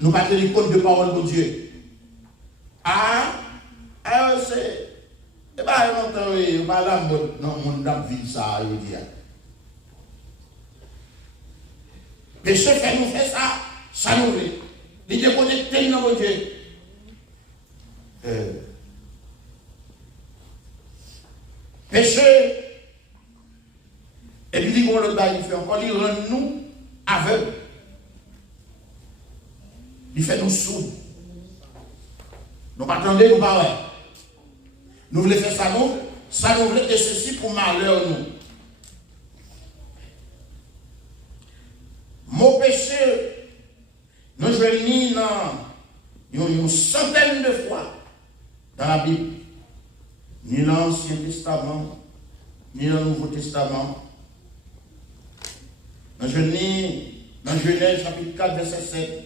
Nous ne pas tenir compte de parole de Dieu. C'est. Et bien, on va là, mon vie, ça, je veux dire. Péché fait nous faire ça, ça nous veut. Il déconnecte dans mon Dieu. Péché, et puis il dit l'autre bail, il fait encore, il rend nous aveugles. Il fait nous sourds. Nous pas attendez, nous pas ouais. Nous voulons faire ça, nous voulons et ceci pour malheur nous. Mon péché, nous venons dans une centaine de fois dans la Bible, ni dans l'Ancien Testament, ni dans le Nouveau Testament. Nous venons dans Genèse chapitre 4, verset 7.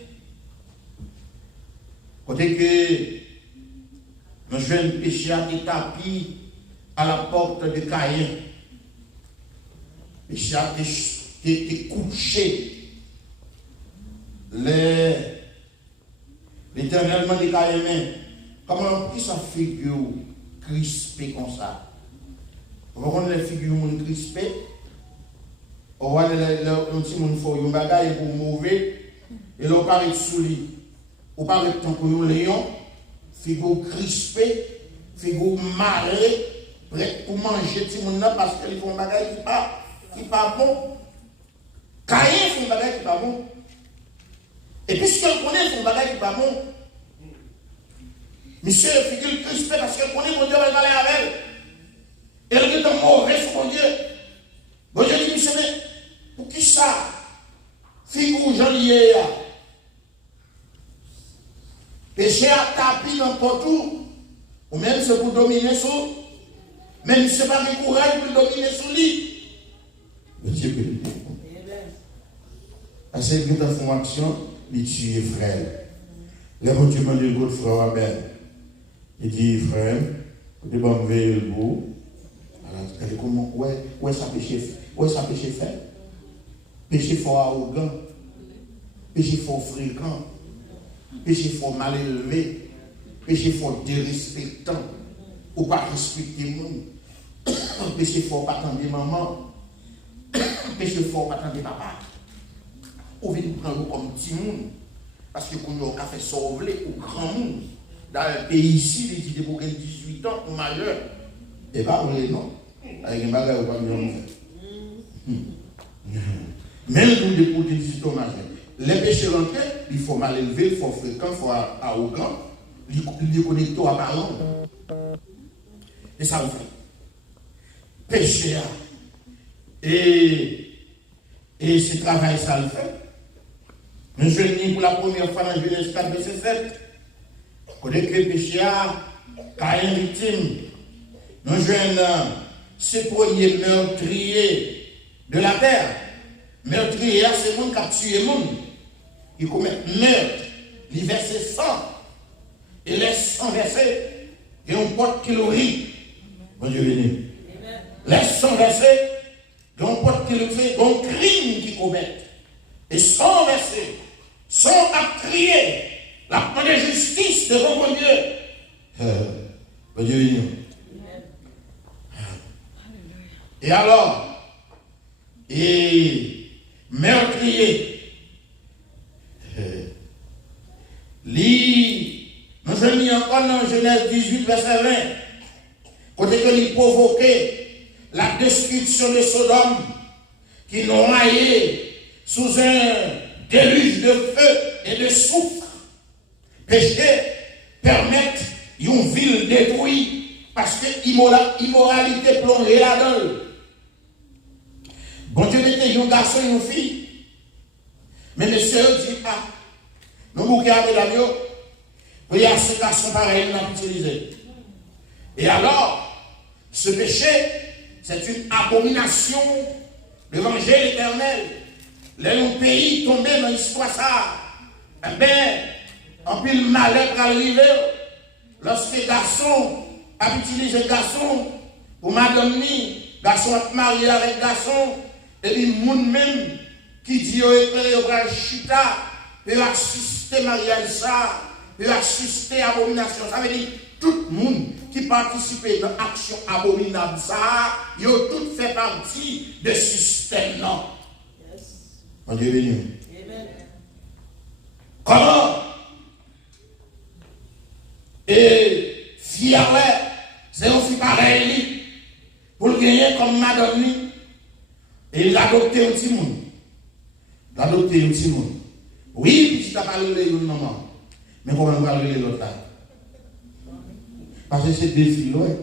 Côté que nous jeunes pécheurs qui tapis à la porte de Caïn. Pécheurs qui couché. L'Éternel m'a dit Caïn, comment qui ça figure crispé comme ça? Vous voyez les figures crispées? On voit les petits gens font un bagage pour mauvais et l'on paraît sous lui. On paraît tant que un lion, figure crispé, figure marré, prêt pour manger petit monde parce qu'ils font un bagage qui pas bon. Caïn fait un bagage qui pas bon. Et puisqu'elle connaît, il faut un bagage qui n'est pas bon. Monsieur, figure crispé parce qu'elle connaît mon Dieu va parler avec elle. Elle est un mauvais sur mon Dieu. Bon Dieu dit, monsieur, mais pour qui ça? Figure janvier. Péché à tapis n'importe où. Ou même c'est pour dominer sur. Même si ce n'est pas du courage pour dominer sur lui. Monsieur, que le parce que quand on fait une action, il tue frère. Là, quand tu demandes le frère Abel, il dit frère, tu vas me veiller le bout. Alors, comment, où est ça péché fait? Péché fort arrogant, péché fort fréquent, péché fort mal élevé, péché fort dérespectant, ou pas respecter le monde, péché fort pas attendre maman, péché fort pas attendre papa. Ou vient prendre comme petit monde, parce que nous avons fait sauver au grand monde. Dans le pays ici, il dit pour 18 ans ou majeur. Et pas vrai, non. Avec un bagage, on va bien faire. Même pour 18 ans majeur. Les péchés rentrés, il faut mal élevé, il faut fréquent, il faut arrogant, il faut connecté à parlant. Et ça vous fait. Péché. Et ce travail, ça le fait. Nous venons pour la première fois dans Genèse 4, verset 7. Côté que le péché a une victime. Nous venons ce premier meurtrier de la terre. Meurtrier, c'est le monde qui a tué le monde. Il commet meurtre. Il verse sang. Il laisse sang verser. Et on porte calories. Bon Dieu béni. Laisse sang verser. Et on porte calories. Un crime qui commet. Et sang verser. Sans à crier la main de justice devant mon Dieu. Bon Dieu béni. Et alors, et meurtrier, nous venons encore dans Genèse 18, verset 20, côté que il provoquait la destruction de Sodome, qui noyait sous un déluge de feu et de soufre. Péché permet une ville détruite Parce que immoralité plongée là-dedans. Bon Dieu mettait un garçon et une fille. Mais monsieur dit, ah, nous bouquets avec l'agneau. Il y a ce garçon pareil, on a utilisé. Et alors, ce péché, c'est une abomination devant l'Éternel. Le pays tombé dans l'histoire ça. Eh bien, en plus le malheur va arriver. Lorsque garçon a utilisé garçon pour madame ni, garçon a marié avec garçon, et puis monde même qui dit au chita, peut assister mariage ça, peut assister à abomination. Ça veut dire tout le monde qui participe dans l'action abominable ça, ils ont tout fait partie de ce système non. Mon Dieu béni. Comment? Et fiaoué, c'est aussi pareil pour le gagner comme madame ni. Et il a adopté un petit monde. Il a adopté un petit monde. Oui, puis tu as parlé de une maman. Mais comment on va parler de l'autre là? Parce que c'est des filles, ouais.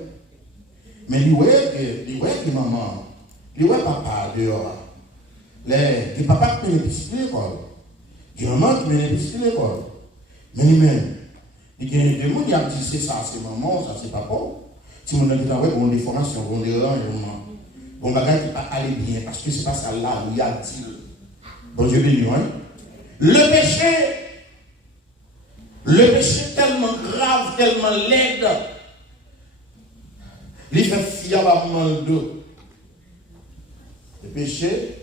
Mais lui, que maman, lui, papa dehors. Les papas qui m'ont l'école. Les mamans qui m'ont l'école. Mais lui-même, il y a des gens qui ont dit c'est ça, c'est maman, ça c'est papa. Si on a dit on des formations, on des rangs, on bagage qui pas aller bien, parce que c'est pas ça là où il y a dit. Bon Dieu béni, hein? Le péché tellement grave, tellement laid, il fait fiablement le dos. Le péché,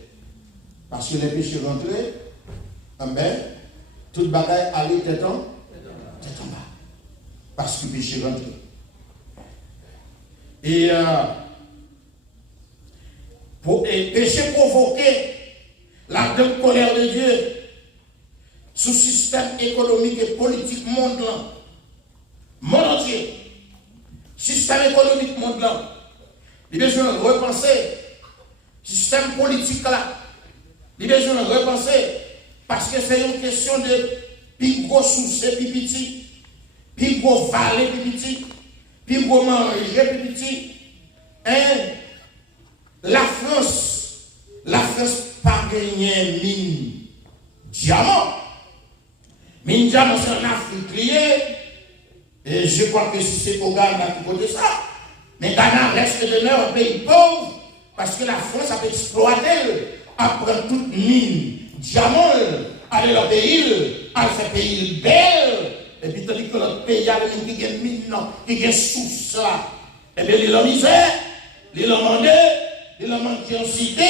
parce que les péchés rentrés, ben, toute bagaille allait tête en bas. Parce que le péché rentré. Et péché provoqué la colère de Dieu sous système économique et politique mondial. Monde entier. Système économique mondial. Il a besoin de repenser. Système politique là. Il a besoin de repenser. Parce que c'est une question de plus gros soucis, plus petit. Plus gros valet, plus petit. Plus gros manger, plus petit. Hein? La France pas gagné mine diamant. Mine diamant, c'est en Afrique lié. Et je crois que si c'est au Ghana qui côté ça. Mais Ghana reste demeure un pays pauvre. Parce que la France a exploité. Après toute mine diamant, aller dans le pays, aller faire pays belle. Et puis tandis que notre pays a une qui gagne mine, qui gagne sous ça. Et bien, il a misère, il a demandé, il a manqué en cité.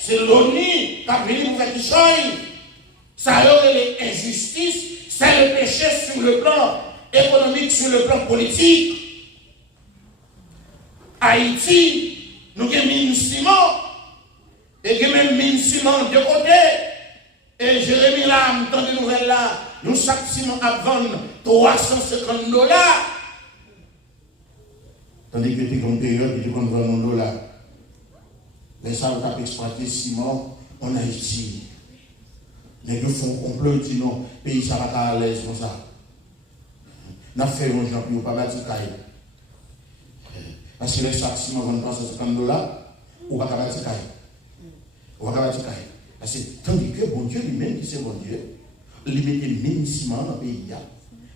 C'est l'ONU qui a venu pour faire du choix. Ça a les injustices, c'est le péché sur le plan économique, sur le plan politique. Haïti, nous avons mis ciment, et nous avons mis ciment de côté. Et Jérémie là, dans des nouvelles là, nous chaque ciment à vendre $350. Tandis que tu es comme période, tu comptes $20. Les salles qui ont exploité ciment en Haïti. Les deux font complot, disent non, le pays ça va pas à l'aise comme ça. Nous avons fait un champion, pas bâti caille. Parce que les sacs ciment vendent $350, ou pas bâti caille. Ou pas bâti caille. Parce que tandis que bon Dieu lui-même, qui c'est bon Dieu, il mettait même ciment dans le pays.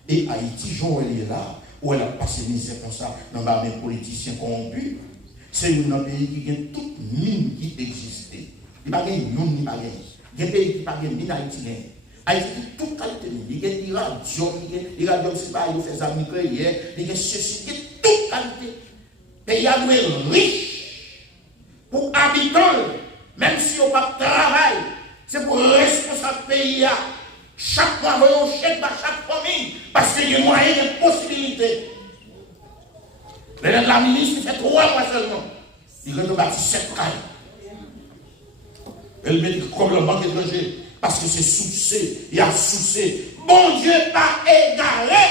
Et Haïti, Jean, elle est là, où elle a passé misère comme ça, dans les politiciens corrompus. C'est un pays qui a toute mine qui existait. Il n'y a pas de mine, il n'y a pas de. Il y a des pays qui n'ont pas de mine haïtienne. Haïti, toute qualité de mine. Il y a des radios, il y a des radios, il fait ça nucléaire, il y a ceci, il y a toute qualité. Mais il y a des riches pour habitants, même si on n'a pas de travail, c'est pour responsable pays. Chaque mois, on chèque par chaque famille, parce qu'il y a des moyens, des possibilités. La ministre fait 3 mois seulement. Il a bâti 7 cailles. Elle met comme la banque étrangère. Parce que c'est soucé. Il y a soucé. Bon Dieu pas égaré.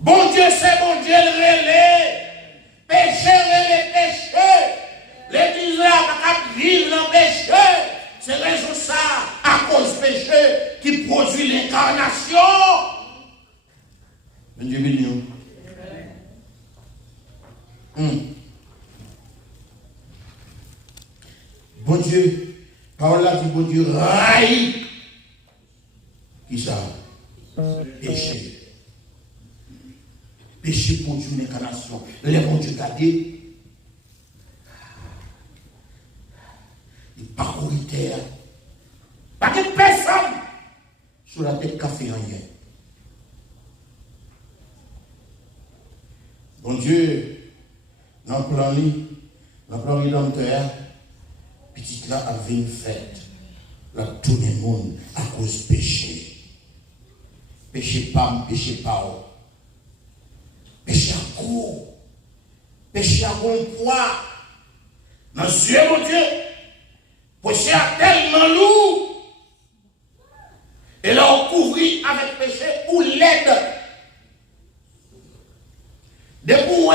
Bon Dieu c'est bon Dieu le relais. Péché, relais, péché. L'église là pas vivre dans le péché. C'est raison ça, à cause du péché, qui produit l'incarnation. Bon Dieu béni. Bon Dieu, parole là dit bon Dieu, raille. Qui ça? Péché. Péché pour Dieu, une incarnation. Les bon Dieu gardé. Il parcourt terre. Pas de personne sur la tête qu'a fait rien. Bon Dieu, dans le plan rédempteur, petite là avait une fête. Là, tout le monde à cause du péché. Péché pas, péché pas. Péché à gros. Péché à bon poids. Dans Dieu, mon Dieu, péché à tellement lourd. Et là, on couvrit avec péché ou l'aide. Depuis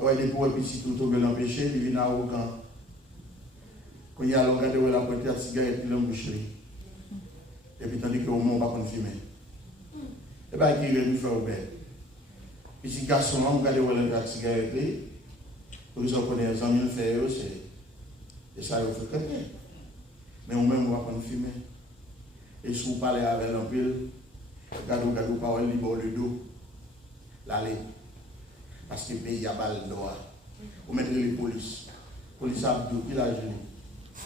ouais, depuis petit tout tombé dans le péché, il vient arrogant. Quand il y a l'engagé de la pointe à cigarette, il l'emboucherie. Et puis tandis que au monde, on va pas fumer. Et bien, qui est nous faire bien. Petit garçon, on regarde la cigarette, pour que ça connaisse les amis, c'est ça, il faut quelqu'un. Mais nous-mêmes, on va pas fumer. Et si vous parlez avec l'empile, regardez parole libre le dos. L'aller. Parce que le pays a balle droit. Vous mettez les polices. La police a dit qu'il a gêné.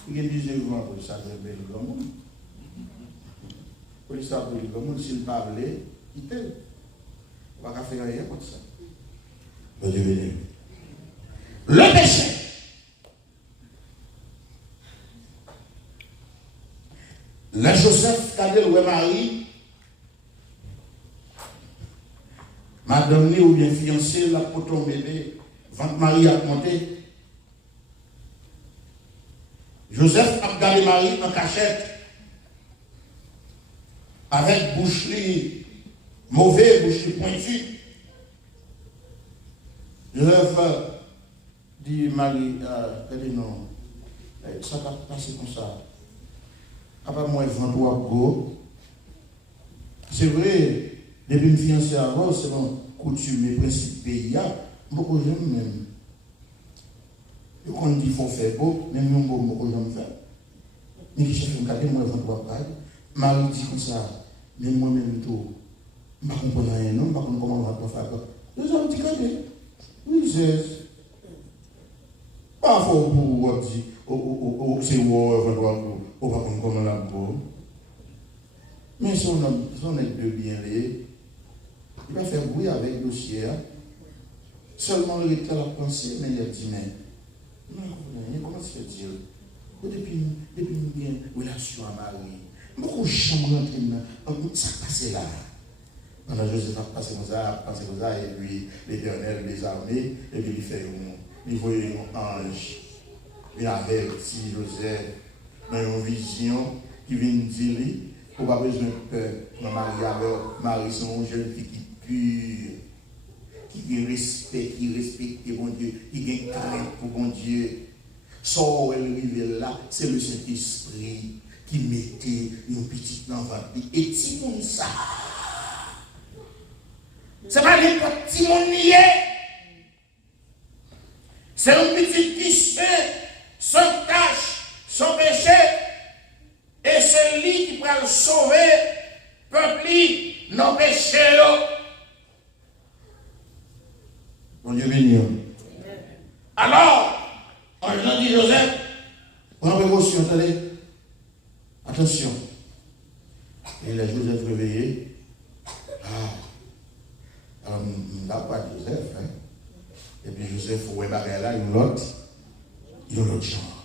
Il y a 19 ans, la police a dit le monde. La police a dit le monde, s'il ne parle pas, il quitte. On ne va pas faire rien contre ça. Le péché. Le Joseph, Kadel ou Marie, madame ni ou bien fiancée, la pour ton bébé, ventre Marie a monté. Joseph a gardé Marie en cachette, avec boucherie mauvais, boucherie pointue. Joseph dit Marie, elle dit non, ça va passer comme ça. Après moi, je vends toi go. C'est vrai, depuis une fiancée avant, c'est mon coutume et principe pays. Beaucoup j'aime même. Et quand on dit qu'il faut faire beau, même nous, beaucoup j'aime faire. Mais qui chef, moi, je vends toi pareil. Marie dit comme ça, mais moi-même, tout. Je ne comprends rien, non, je ne comprends pas comment on va faire. Nous avons dit que oui, c'est. Pas fort pour dire, c'est où on va comme comment la go. Mais si on est de bien lié, il va faire bruit avec le dossier. Seulement il était à la pensée, mais il a dit, mais non, comment se fait-il? Depuis une relation à Marie, beaucoup de chambres rentrées, ça passe là. On a Joseph a passé comme ça, et puis l'Éternel les armées, et puis il fait il voyait un ange. Il avertit Joseph dans une vision qui vient dire qu'il n'a pas besoin de peur. Marie, c'est une jeune fille qui pure, qui respecte bon Dieu, qui a crainte pour bon Dieu. Sans elle arrive là, c'est le Saint-Esprit qui mettait une petite enfant. Et Timon ça. C'est pas n'importe Timon nié. C'est un petit qui fait sans tâche, sans péché. Et c'est lui qui va le sauver, peuple, non péché. Bon Dieu béni. Alors, on a dit Joseph, prends précaution, attendez. Attention. Et là, Joseph réveillé. On n'a pas de Joseph. Hein? Et puis Joseph, ouais, là, il y a l'autre genre.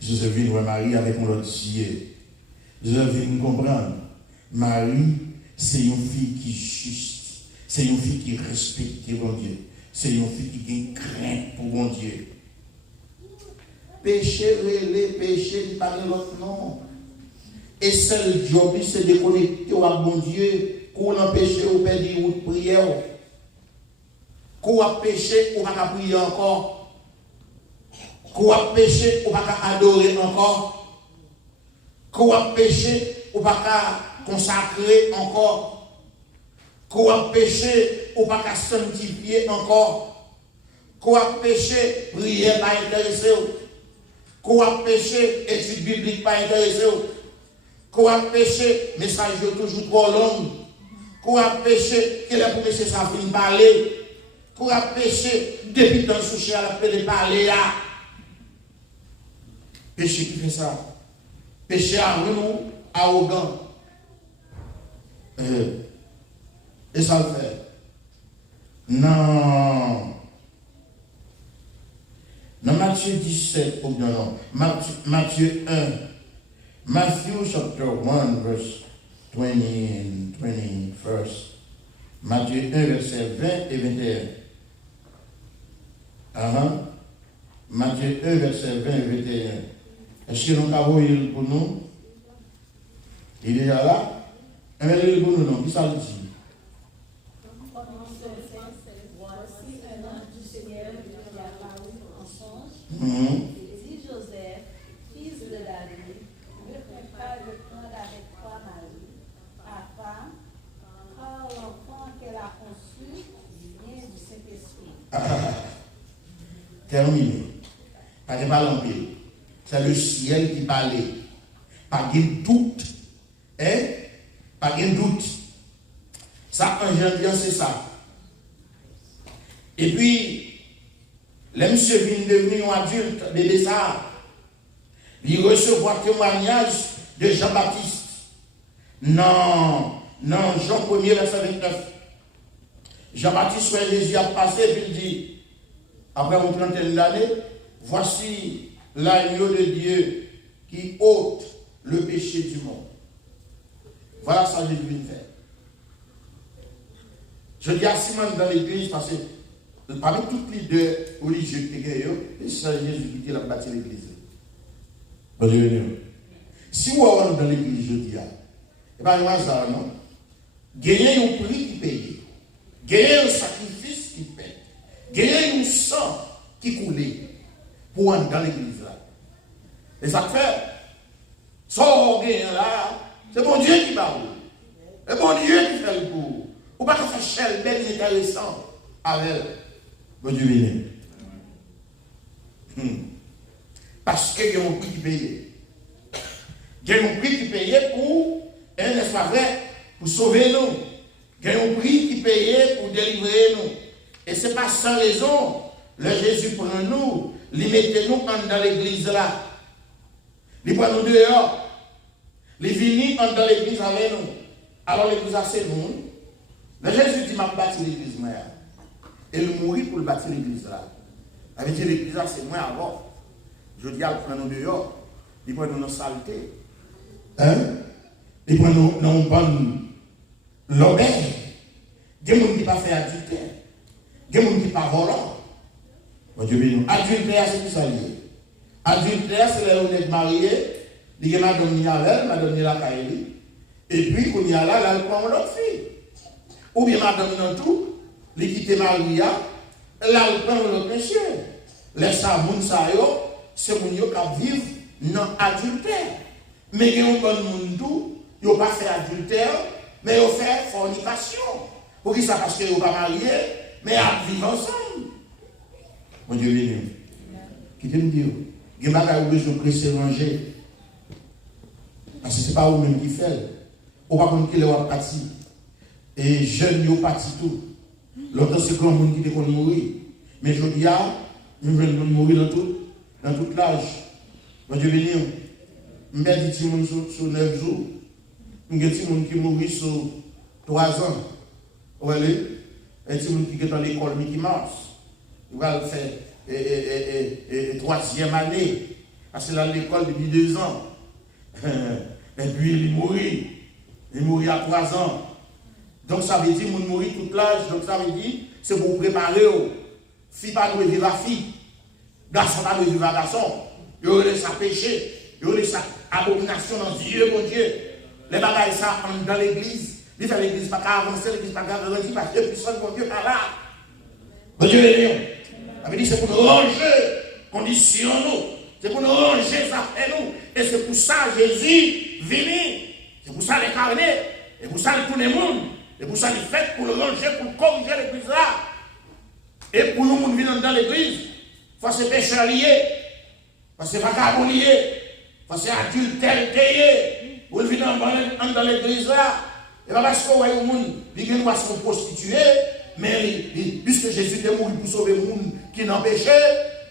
Joseph vient voir Marie avec un autre ciel. Joseph vient comprendre. Marie, c'est une fille qui est juste. C'est une fille qui respecte bon Dieu. C'est une fille qui a une crainte pour bon Dieu. Péché, les péchés, il parle de l'autre nom. Et seul job, c'est de connecter à bon Dieu. Quand on a péché, on peut dire ou prière. Quand on a péché, on va prier encore. Quand on a péché, on va adorer encore. Quand on a péché, on va consacrer encore. Quand on a péché, on va sanctifier encore. Qu'on a péché, prière pas intéressé. Qu'on a péché, étude biblique pas intéressé. Qu'on a péché, message toujours trop long. Qu'on a péché, qu'elle a pour péché, ça finit parler. Qu'on a péché, depuis dans le souci, elle a fait parler. Péché qui fait ça. Péché à nous, arrogant. Et ça le fait. Non. Dans Matthieu 17, ou non, Matthieu 1, Matthew chapter 1, verse 20 and 21st. Matthieu 1, verset 20 et 21. Matthieu 1, verset 20 et 21. Est-ce que nous avons eu pour nous? Il est déjà là? Mais il est pour nous, non? Qui ça le dit? Il dit Joseph, fils de David, ne fais pas le prendre avec toi Marie, ta femme, car l'enfant qu'elle a conçu vient du Saint-Esprit. Terminé. Pas de l'empire. C'est le ciel qui parlait. Pas de doute. Hein? Pas de doute. Ça, engendre, c'est ça. Et puis, les monsieur vient devenir un adulte, bébé ça. Il recevoir témoignage de Jean-Baptiste. Non, Jean 1er, verset 29. Jean-Baptiste, soit Jésus a passé, puis il dit, après une trentaine d'années, voici l'agneau de Dieu qui ôte le péché du monde. Voilà ça que Jésus vient faire. Je dis à Simon dans l'église, parce que parmi toutes les deux religieux qui c'est Jésus qui a bâti l'église. Si vous allez dans l'église, je dis, et bien, moi, ça, non. Gagner un prix qui paye. Gagner un sacrifice qui paye. Gagner un sang qui coule pour entrer dans l'église là. Et ça fait, ça, là, c'est bon Dieu qui parle. C'est bon Dieu qui fait le coup. Ou pas faire cher, belle, intéressant avec bon Dieu béni. Parce qu'il y a un prix qui paye. Il y a un prix qui paye pour, n'est-ce pas vrai, pour sauver nous. Il y a un prix qui paye pour délivrer nous. Et ce n'est pas sans raison. Le Jésus prend nous, il met nous dans l'église là. Il prend nous dehors. Il vient dans l'église avec nous. Alors l'église a c'est nous. Le Jésus dit, m'a bâti l'église, moi. Et il mourit pour le bâtir l'église là. Avec dit l'église là, c'est moi avant. Je dis, il prend nous dehors. Il prend nous dans saleté. Hein? Il prend nous dans une bonne l'auberge. Il y a des gens qui ne pas fait adultère. Il y a des gens qui ne pas volant. Bon Dieu béni. Adultère, c'est qui ça lié? Adultère, c'est là où on est marié. Il y a madame Niavel, madame Nilakaïli. Et puis, quand il y a là, elle prend l'autre fille. Ou bien madame Nantou, il quitte Maria, là, elle prend l'autre monsieur. Laisse ça, moun sa yo, c'est moun yo qui vivent dans adultère. Mais il y a un bon monde tout, ils n'ont pas fait adultère, mais ils ont fait fornication. Pour qui ça? Parce qu'ils n'ont pas marié, mais ils vivent ensemble. Mon Dieu béni. Qui te me dit? Il y a des besoin de se ranger. Parce que ce n'est pas vous-même qui fait. Ou pas comme qui est parti. Et jeunes, ils ont parti tout. L'autre, c'est comme monde qui te connaît mourir. Mais je dis, nous venons mourir dans tout l'âge. Mon Dieu béni. Je vais dire que sur 9 jours. Je vais dire que qui mourit sur 3 ans. Vous voyez? Et des gens qui sont dans l'école Mickey Mouse. Ils vont faire 3e année. Parce que là, l'école depuis 2 ans. Et puis, il mourit. Il mourit à 3 ans. Donc, ça veut dire qu'il mourit toute l'âge. Donc, ça veut dire c'est pour préparer. Fille pas de vivre à fille. Garçon pas de vivre à garçon. Il y aurait ça péché. Il y aurait ça abomination dans Dieu, mon Dieu. Les bagailles, ça, dans l'église. Il fait l'église pas qu'à avancer, l'église pas qu'à grandir, parce que puissance, mon Dieu, par là. Mon Dieu, les lions. Ça veut dire c'est pour nous ranger, condition nous. C'est pour nous ranger, ça fait nous. Et c'est pour ça Jésus vient. C'est pour ça les carnets. Et pour ça tous les monde. Et pour ça il fait pour le ranger, pour corriger l'église là. Et pour nous, nous venons dans l'église, faut se pécheur lié, faut se vagabond lié, faut se adultère lié. Vous venez dans l'église là, et pas parce que vous voyez le monde, il vient de se prostituer, mais puisque Jésus est mort pour sauver le monde qui n'a péché,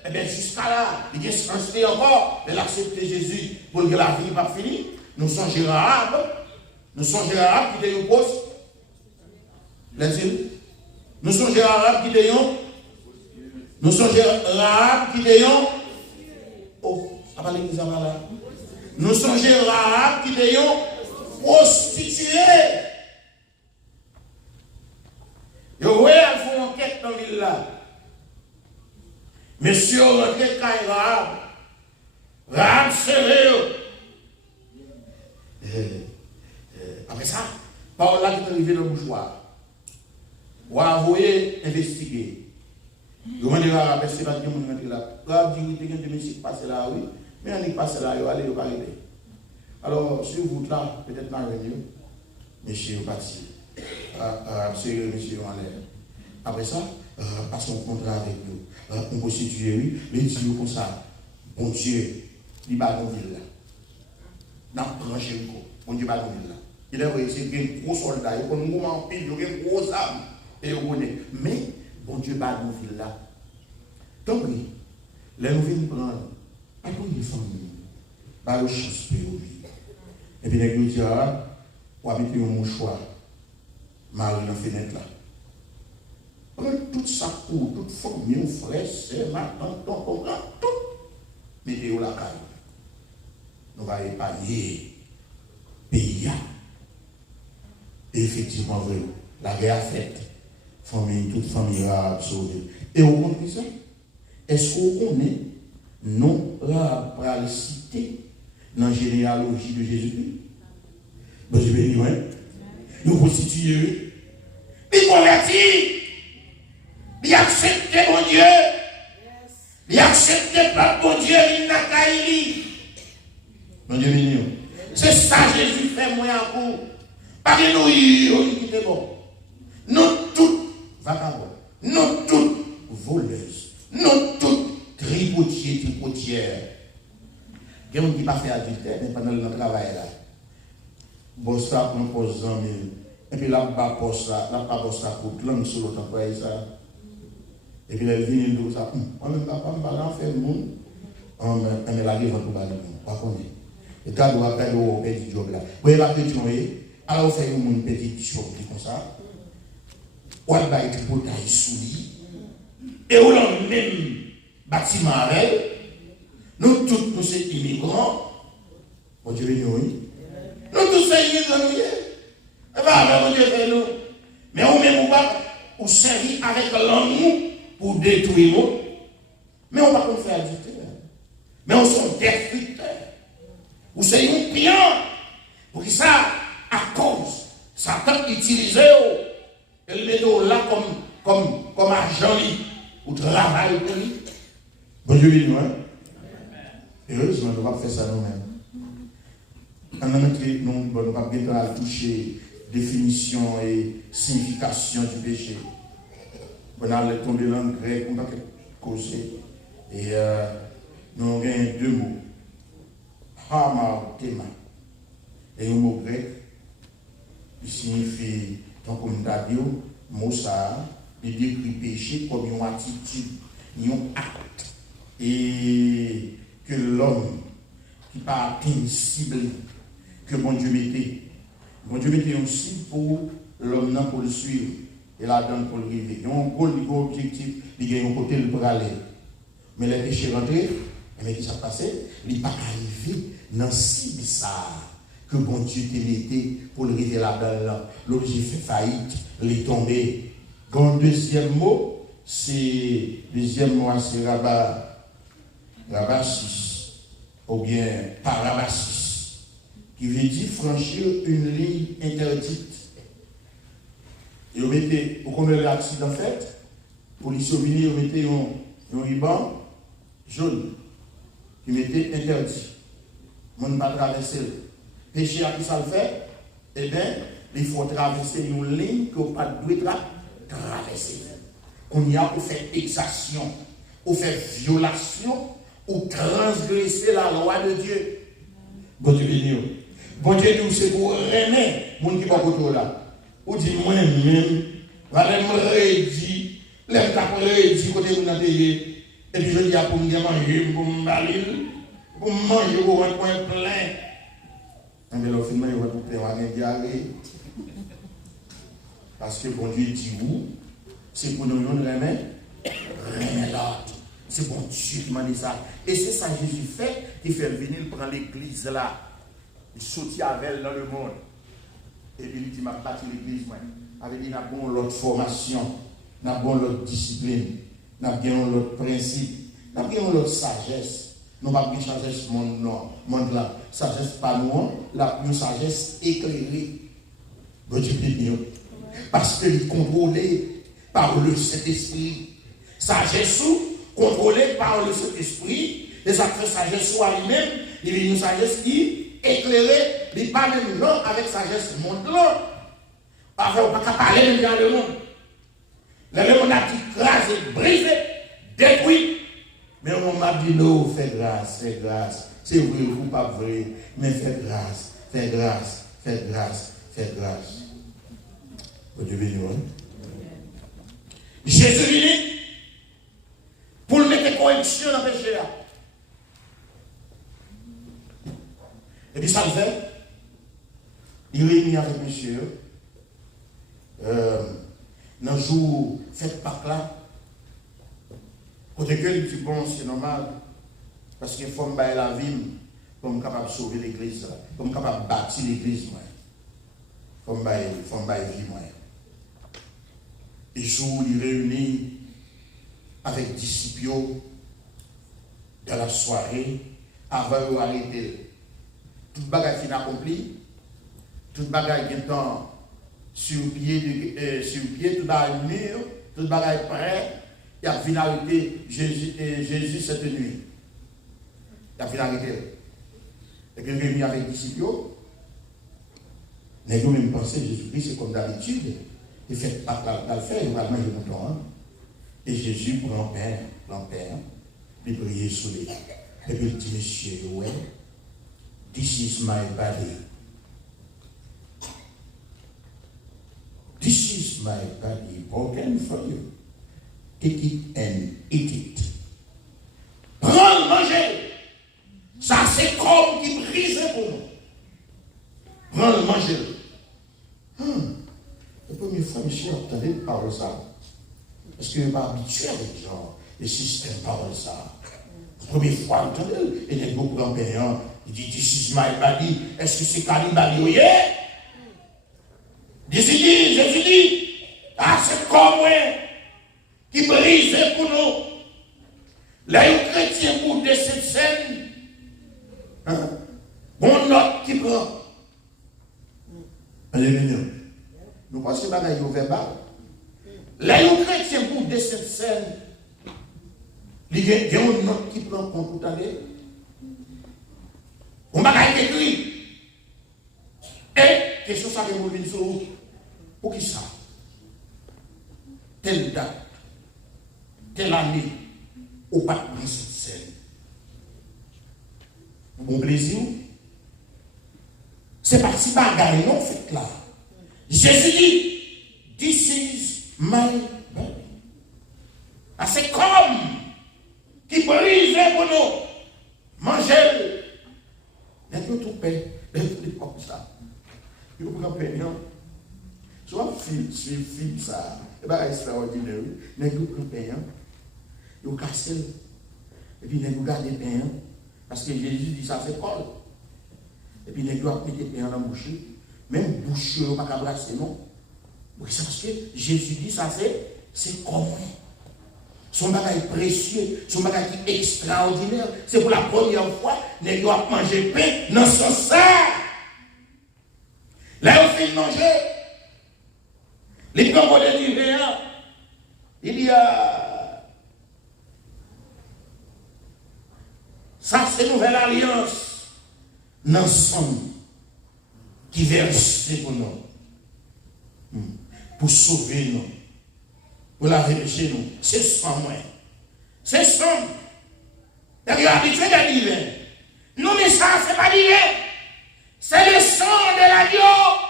et bien jusqu'à là, il y a changé encore, mais l'accepter Jésus pour que la vie n'est pas finie. Nous sommes Arabes, qui étaient au poste. Nous sommes Arabes qui étaient nous sommes Arabes qui étaient oh, ça va l'église là. Nous sommes Arabes qui étaient prostitués. Ils font enquête dans la ville là. Monsieur, rentrez quand Rahab serré. Après ça, par là qui est arrivé dans le bouchoir. Ou avouer, investiguer. Vous m'avez dit, c'est pas que vous m'avez là. Rahab dit, oui, il y a des messieurs qui passent là, oui. Mais on est passé là, allez, vous allez. Alors, sur vous là, peut-être dans le milieu, monsieur est parti. C'est monsieur en l'air. Après ça, passons un contrat avec nous. On constitue, oui, les dieux comme ça. Bon Dieu, il va dans la ville là. Dans le grand Jéricho, bon Dieu va dans la ville là. Il a réussi, il y a un gros soldat, il y a un mouvement en pile, il y a un gros âme. Et on connaît. Mais, bon Dieu va dans la ville là. Donc, oui, les nouvelles prendre, pas pour les familles, pas le chance pour vivre. Et puis, les gens disent, on va mettre un mouchoir, Marie dans la fenêtre là. Tout ça pour, toute famille, frère, c'est maintenant, on prend tout. Mettez-vous la caille. Nous allons épargner pays. Et effectivement, vrai, la guerre faite, famille, toute famille arabe sauvée. Et on connaît ça? Est-ce qu'on connaît non arabe pour le citer dans la généalogie de Jésus-Christ? Bon, je vais dire, nous constituons, il convertit, il accepte mon Dieu, il accepte pas mon Dieu, il n'a qu'à y. Mon Dieu mignon. C'est ça Jésus fait moi à coup. Pas que nous qui est bon. Nous toutes vagabonds, nous toutes voleuses, nous toutes tripotières. Il y a des gens qui ne pas fait adultère, mais pendant le travail là. Boss ça pour un poste et puis là, pas poste ça, là, pas poste ça pour langue sur l'autre employé ça. Et puis elle vient de ça. On ne peut pas faire le monde. Mais la vie va tout balayer. Pas qu'on est. Et quand on va faire le petit job là. Vous voyez la petite job, alors on fait une petite job comme ça. On va être potaille souris. Et on a même bâtiment avec. Nous tous, nous sommes immigrants. Bon Dieu, nous tous sommes immigrants. Et bien, bon Dieu, fait nous. Mais on même ou servir avec l'amour pour détruire nous. Mais on ne va pas faire adultère. Mais on sont destructeurs. Ou c'est une pion. Pour que ça, à cause, Satan utilise et le met là comme argent ou travail pour lui. Bon Dieu, nous, heureusement, nous ne pas faire ça nous-mêmes. Nous ne pas bien toucher définition et signification du péché. On a tombé dans le grec, on va causer. Et nous avons deux mots. Hamartema. Et un mot grec qui signifie, donc comme Dadio, mot ça, il décrit péché comme une attitude, un acte. Et que l'homme qui pas cible que bon Dieu mettait. Bon Dieu mettait aussi pour l'homme pour le suivre et la donne pour le river. Il y a un gros objectif, il y a un côté pour aller. Mais les péchés rentrés, mais qui s'est passé, il n'est pas arrivé dans cible ça que bon Dieu t'a mis pour le river là-dedans. L'objet fait faillite, il est tombé. Le deuxième mot, c'est Rabassis, ou bien Parabassis, qui veut dire franchir une ligne interdite. Et vous mettez, vous connaissez l'accident fait, pour les souvenirs, vous mettez un ruban jaune, qui mettait interdit. On ne peut pas traverser. Péché à qui ça le fait, eh bien, il faut traverser une ligne que vous ne pouvez pas traverser. qu'on y a pour faire exaction, pour faire violation, ou transgresser la loi de Dieu. Bon Dieu béni. Bon Dieu dit c'est pour remettre mon qui pas côté là. Ou dit moi-même, va me redire, l'aime ta redire côté mon payé. Et puis je dis pour me manger, pour me balir, pour manger pour un coin plein. Mais le film il va tout plein à diarrhée. Parce que bon Dieu dit où c'est pour nous remettre l'autre. C'est bon Dieu qui m'a dit ça. Et c'est ça que Jésus fait, qui fait venir prendre l'église là. Il sortit avec elle dans le monde. Et il dit, m'a bâti l'église, moi. Avec dit, n'a bon l'autre formation, n'a bon l'autre discipline, n'a bien l'autre principe, n'a bien l'autre sagesse. Nous n'avons pas de sagesse monde là. Sagesse pas nous, la plus sagesse éclairée. Bon Dieu béni. Parce qu'il est contrôlé par le Saint-Esprit. Sagesse contrôlé par le Saint-Esprit, les actes de sagesse soit lui-même, il y a une sagesse qui éclairée, il n'est pas même non avec sagesse monde là. Parfois, on ne peut pas parler même dans le monde. Le monde a dit grâce, brisé, détruit. Mais on m'a dit non, fais grâce, fais grâce. C'est vrai ou pas vrai, mais fais grâce, fais grâce, fais grâce, fais grâce. Dieu béni. Jésus vient pour mettre correction dans le péché. Et puis ça le fait. Il réunit avec monsieur. Dans le jour fait Pâques là. Côté que il dit bon, c'est normal. Parce qu'il faut me bailler la vie pour me capable de sauver l'église. Pour me capable de bâtir l'église. Il faut me bailler vie. Et jour il réunit avec disciples dans la soirée avant d'arrêter. Tout bagage qui accompli, tout bagage qui est sur pied, tout bagage mûr, tout bagage prêt, il a finalité Jésus cette nuit. Il a finalité. Et puis il est venu avec disciples. Mais vous même pensez Jésus-Christ c'est comme d'habitude. Il fait pas le faire, il va manger mouton. Et Jésus prend pain, il prie sur les. Et puis il dit, monsieur, ouais, this is my body. This is my body broken for you. Take it and eat it. Prends, manger. Ça c'est comme qui brise pour nous. Prends, manger. La première fois, monsieur, entendez parler ça. Parce qu'il n'est pas habitué avec les gens, les systèmes parlent ça. La première fois, entendez, il est beaucoup grand-père, il dit, this is my body. Est-ce que c'est cannibale, oui? Jésus dit, ah, c'est comme moi, qui brise pour nous. Les chrétiens pour de cette scène, bon note qui prend. Alléluia. Nous pensons que c'est au verbal. Les chrétiens pour de cette scène, il y a une note qui prend compte tout à l'heure. On va écrit. Et question ça que vous venez sur vous. Pour qui ça? Telle date, telle année, au pas de cette scène. Bon plaisir. C'est pas si bagaille non fait là. Jésus dit, this is my body. Ah, c'est comme qui brise pour nous. Manger. N'est-ce pas tout paix? N'est-ce pas comme ça? Il faut qu'on paye, non? Soit film ça. Et bien, extraordinaire. N'est-ce pas qu'on paye? Il faut casser. Et puis, n'est-ce pas garder le pain? Parce que Jésus dit ça, c'est colle. Et puis, n'est-ce pas mettre le pain dans la bouche? Même bouche, on ne peut pas brasser, non? Oui, c'est parce que Jésus dit ça, c'est commun. Son bagage précieux, son bagage extraordinaire. C'est pour la première fois, les gens doivent manger pain dans son sang. Là, on fait manger. Les gens vont délivrer. Il y a. Ça, c'est nouvelle alliance. Dans le sang qui verse pour nous. Pour sauver nous. pour la chez nous. C'est sans moi. C'est sans. D'ailleurs, habitué de dire, nous, mais ça, c'est pas dire. C'est le sang de l'agneau.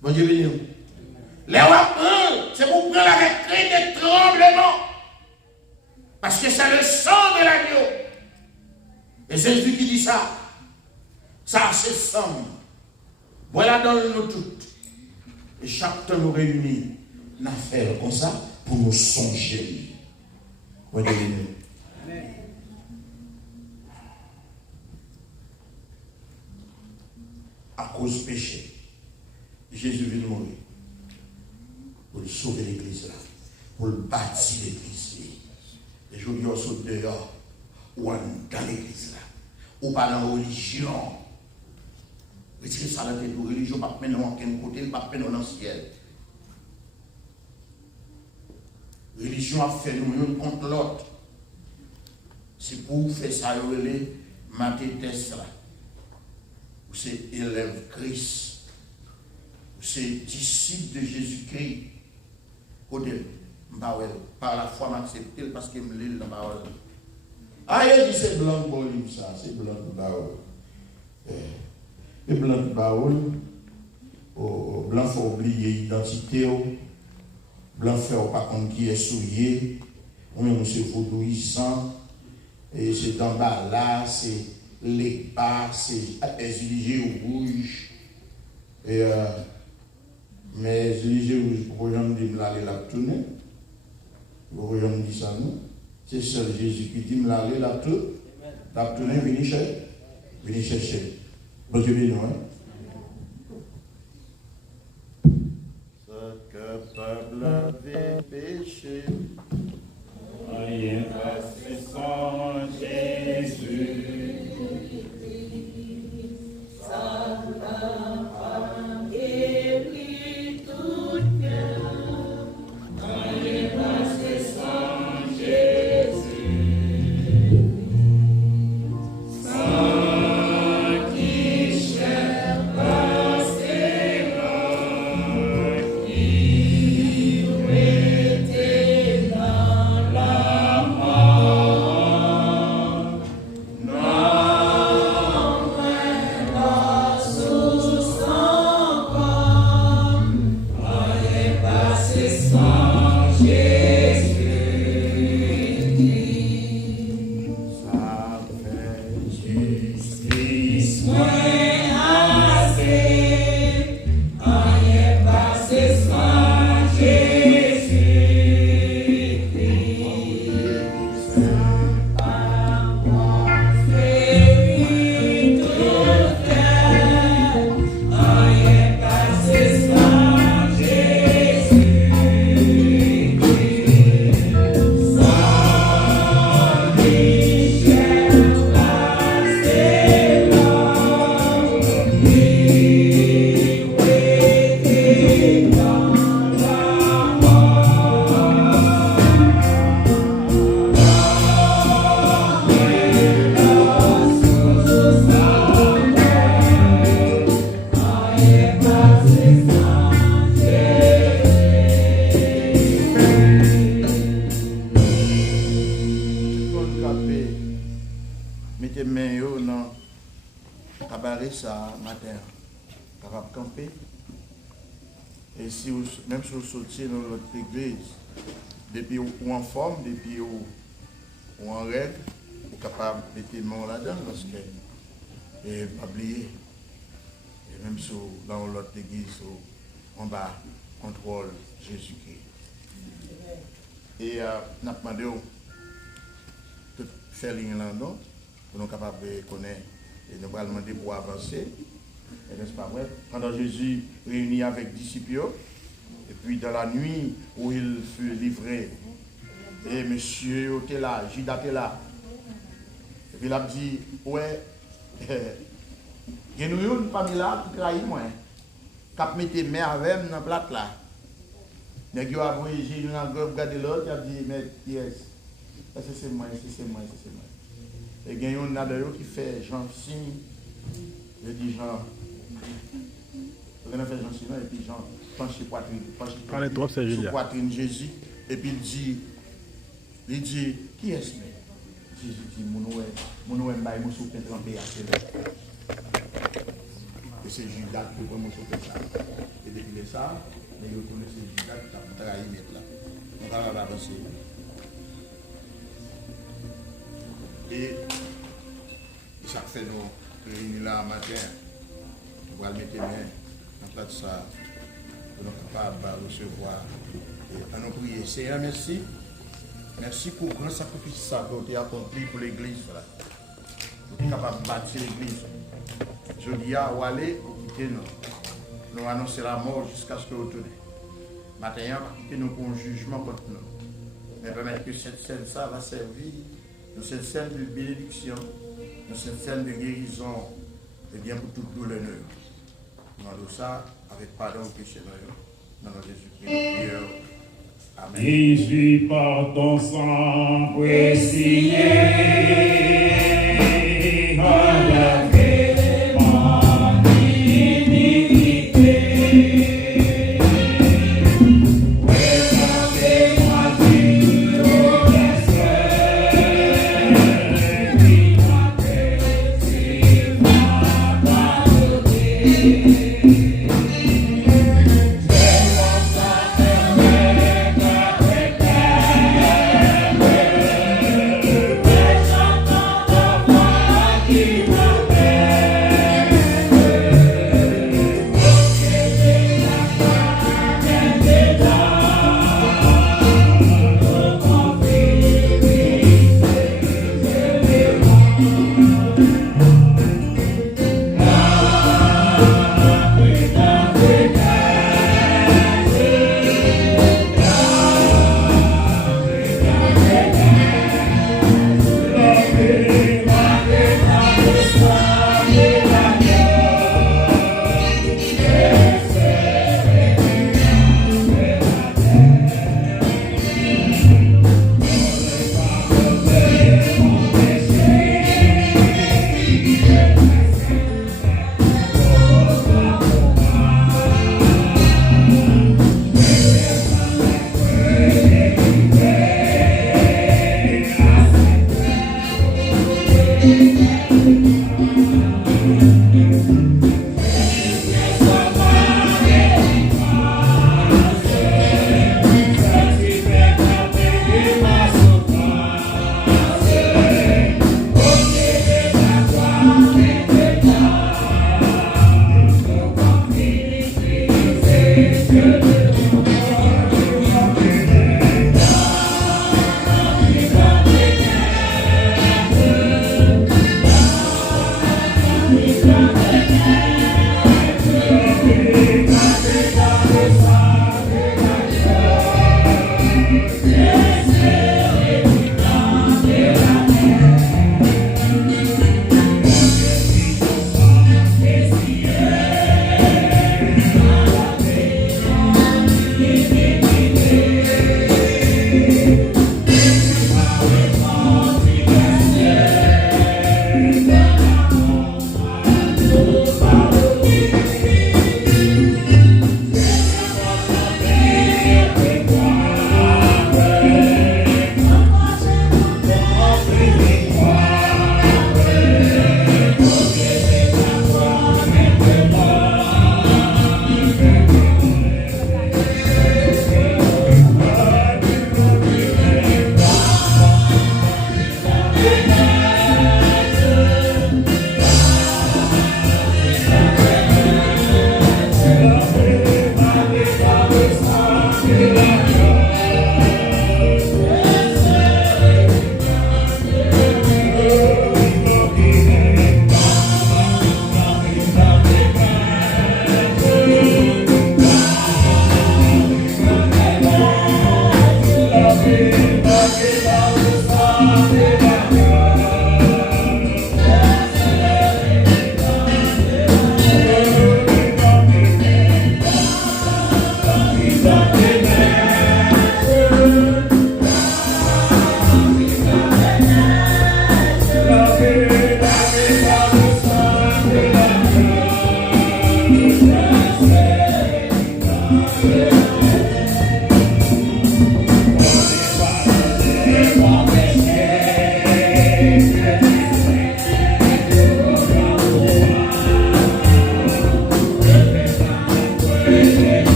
Bon Dieu béni. Les rois, c'est pour prendre avec cri de tremblement. Parce que c'est le sang de l'agneau. Et c'est Jésus qui dit ça. Ça, c'est sang. Voilà dans nous toutes. Et chaque temps nous réunit, nous faisons comme ça pour nous songer. Bon Dieu béni. À cause du péché, Jésus vient mourir pour sauver l'église là, pour bâtir l'église. Et je dis au saut dehors, ou dans l'église là, ou pas dans la religion. Retirez ça dans la religion, pas mener dans aucun côté, pas mener dans le ciel. Religion a fait nous l'un contre l'autre. C'est pour faire ça, les Mathé-Test là. Ou c'est élève Christ, ou c'est disciple de Jésus-Christ. Côté, par la foi, m'accepter parce qu'il me lit la parole. Ah, il dit c'est blanc pour lui, ça, c'est blanc pour parole. Et blanc pour parole, blanc il faut oublier l'identité, blanc il faut pas contre qui est souillé, ou même c'est vaudouissant, et c'est d'en bas là, c'est les pas, c'est exigé au rouge. Et mais exigé au rouge, pourquoi j'en dis me la tourner? Pourquoi j'en dis ça nous? C'est seul Jésus qui dit me l'aller la tourner, venez chercher. Bon Dieu béni, hein? Ce que peuple avait péché, rien passé sans Jésus. Et si vous, même si vous sortez dans notre église, depuis ou en forme, depuis ou en règle, vous êtes capable de mettre le main là-dedans parce que, et pas oublier, et même si dans l'autre église, en bas, contrôle Jésus-Christ. Et nous avons demandé de faire l'Irlande pour nous capables de connaître et nous allons demander pour avancer. N'est-ce pas vrai? Pendant Jésus réuni avec les disciples, et puis dans la nuit où il fut livré, et monsieur était là, Judas était là. Et puis il a dit, ouais, il y a une parmi là qui trahit moi. Cap mettez main avec dans la plate là. Mais il a envoyé Jésus dans le regardé l'autre, il a dit, mais yes, c'est moi. Et il y a une d'ailleurs qui fait Jean signe, je dis Jean. On a fait Jean signe, et puis Jean. penché poitrine, Parlez trop, c'est Julia. poitrine Jésus, et puis il dit, qui est-ce que Jésus dit, mon bail, mon soupe trempé à cela. Et c'est Judas qui prend mon soupe ça. Et depuis ça, mais il retourne c'est Judas qui a trahi mettre là. On va avancer. Et ça fait nous réunir là matin. On va le mettre main en place ça. Pour nous capables de recevoir. Et à nous prier. Seigneur, merci. Merci pour le grand sacrifice ça que tu as accompli pour l'église. Tu es capable de bâtir l'église. Je dis à aller pour quitter nous. Nous annoncer la mort jusqu'à ce que vous retournez. Maintenant, quitter nous pour un jugement contre nous. Mais permettre que cette scène ça va servir. Nous cette scène de bénédiction. Nous cette scène de guérison. Et bien pour toute douleur. Nous demandons ça avec pardon au péché. Dans notre Jésus-Christ. Amen. Jésus, par ton sang précieux, enlevé mon iniquité. Présentez-moi sur les cieux, qui m'a pardonné.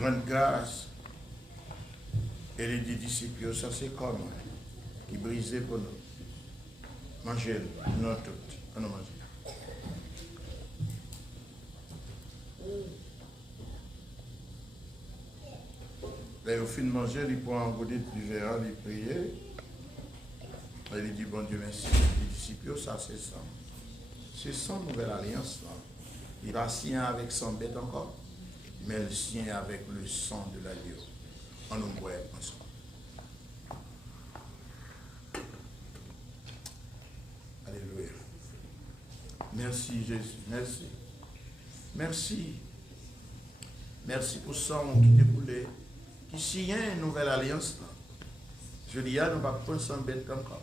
rendre grâce. Et les disciples, ça c'est comme qui brisait pour nous. Mangez, non tout. On mange. Là, au fin de manger, il prend un godet du verre, il prie. Et il dit, bon Dieu, merci. Les disciples, ça c'est ça. C'est son nouvelle alliance. Là. Il va signer avec son bête encore, mais il signe avec le sang de l'agneau. On nous voit ensemble. Alléluia. Merci Jésus, merci. Merci. Merci pour ça qui découlait, qui signe une nouvelle alliance. Là. Je dis, nous ne va pas s'en bête encore.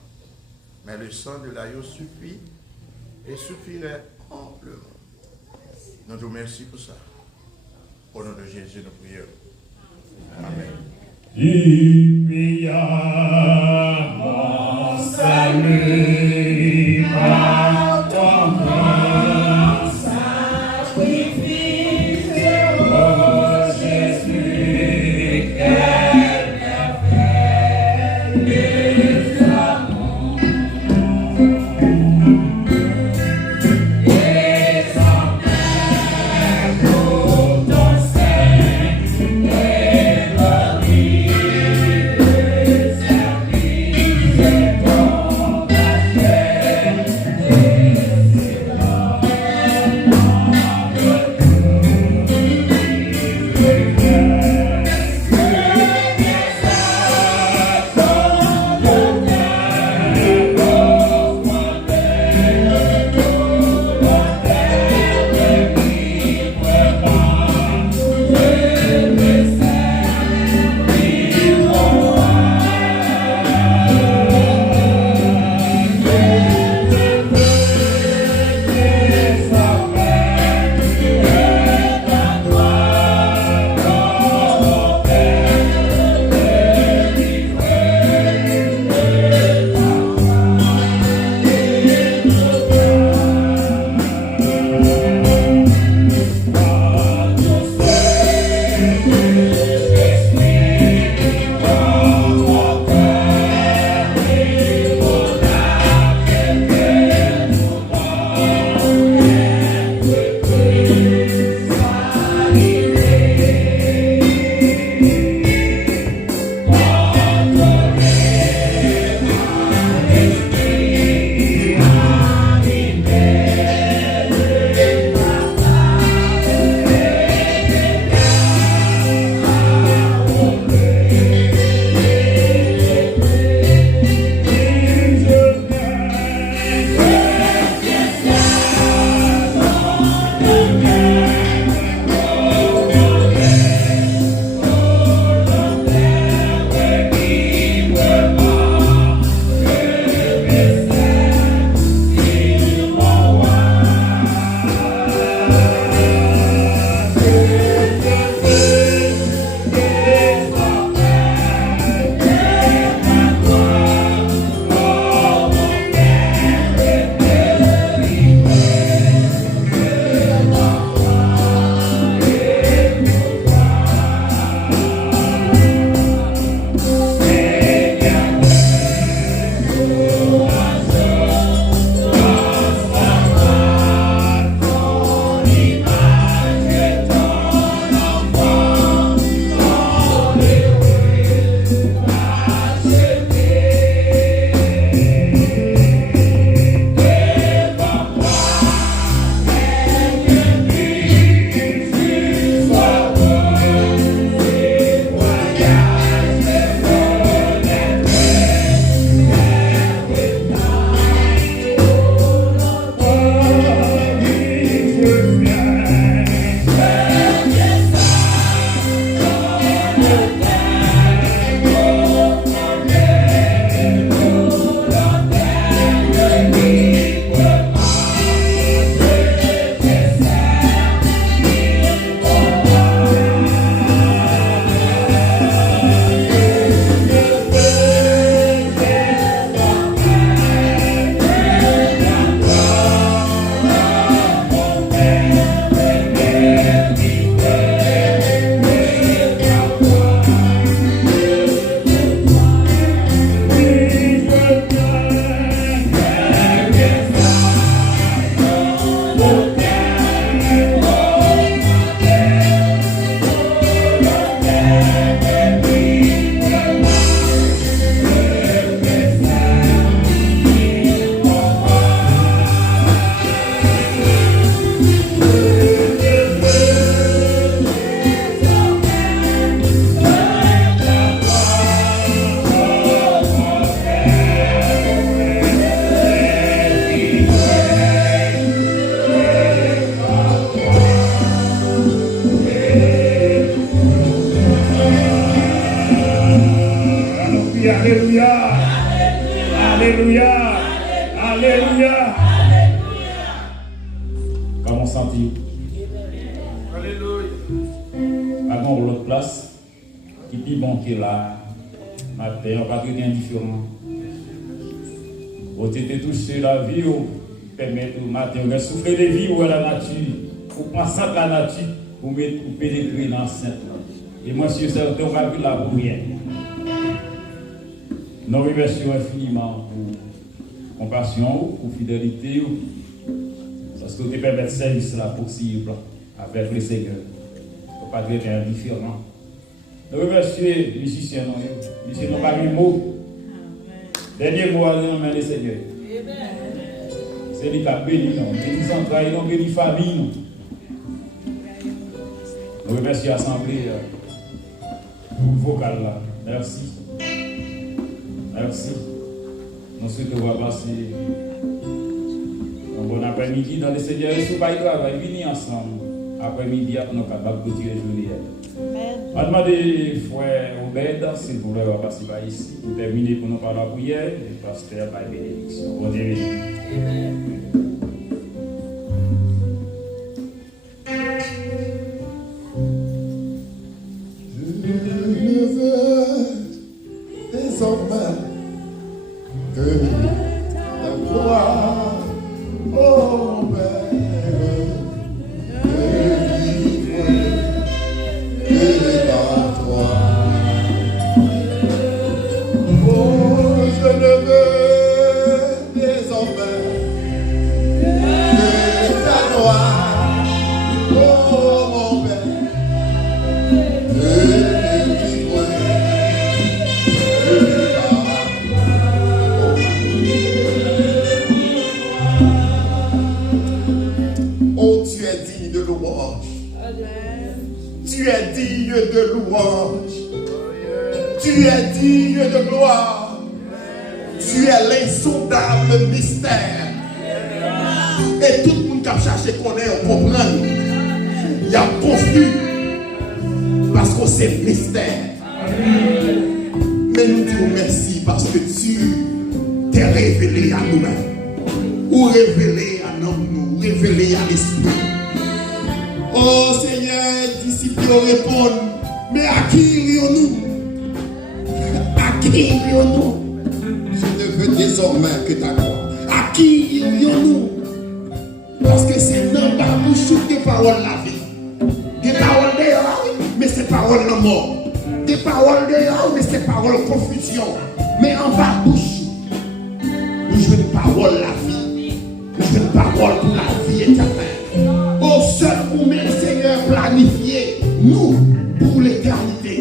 Mais le sang de l'agneau suffit et suffirait amplement. Nous te remercions pour ça. Au nom de Jésus, nous prions. Amen. Il a mon salut par ton grand sacrifice, oh Jésus, quel merveilleux amour. Et sans peur pour ton sein et le vie de servir. Comment sentir? Alléluia. Avant l'autre place, qui dit bon qui est là, matin, on va être indifférent. Vous êtes touché la vie, vous permettez au matin, vous souffler de vie ou la nature, vous pensez à la nature, vous pénétrer dans le sein. Et moi, si je on va vivre la prière. Nous remercions infiniment pour compassion, pour fidélité, parce que vous permettez de service là possible avec le Seigneur. Vous ne pas être indifférent. Nous remercions les musiciens, nous n'avons pas mis mot. Dernier mot à l'homme du Seigneur. C'est lui qui a béni, nous. Béni central, nous béni famille. Nous remercions l'Assemblée vocale là. Merci. Merci. Nous souhaitons voir passer un bon après-midi dans le Seigneur. Et si vous travaillez, venez ensemble. Après-midi, nous sommes capables de clôturer le journée. On demande frère Obed, s'il vous plaît, on va passer par ici. Pour terminer pour nous par la prière, le pasteur par la bénédiction. Bon Dieu béni. Je veux désormais que ta gloire, ô Père, Tu es digne de louange. Tu es digne de gloire. Tu es l'insondable mystère. Et tout le monde qui a cherché qu'on est, on comprend. Il y a confus. Parce qu'on sait mystère. Mais nous disons merci parce que tu t'es révélé à nous-mêmes. Ou révélé à nous, révélé à l'esprit. Oh Seigneur, disciples répondent, mais à qui irions-nous? À qui irions-nous? Je ne veux désormais que ta gloire. À qui irions-nous? Parce que c'est dans la bouche des paroles la vie. Des paroles dehors, mais c'est paroles la mort. Des paroles dehors, mais c'est paroles confusion. Mais en bas bouche, nous jouons une parole la vie. Nous jouons une parole pour la vie éternelle. Au seul pour le Seigneur planifier nous pour l'éternité.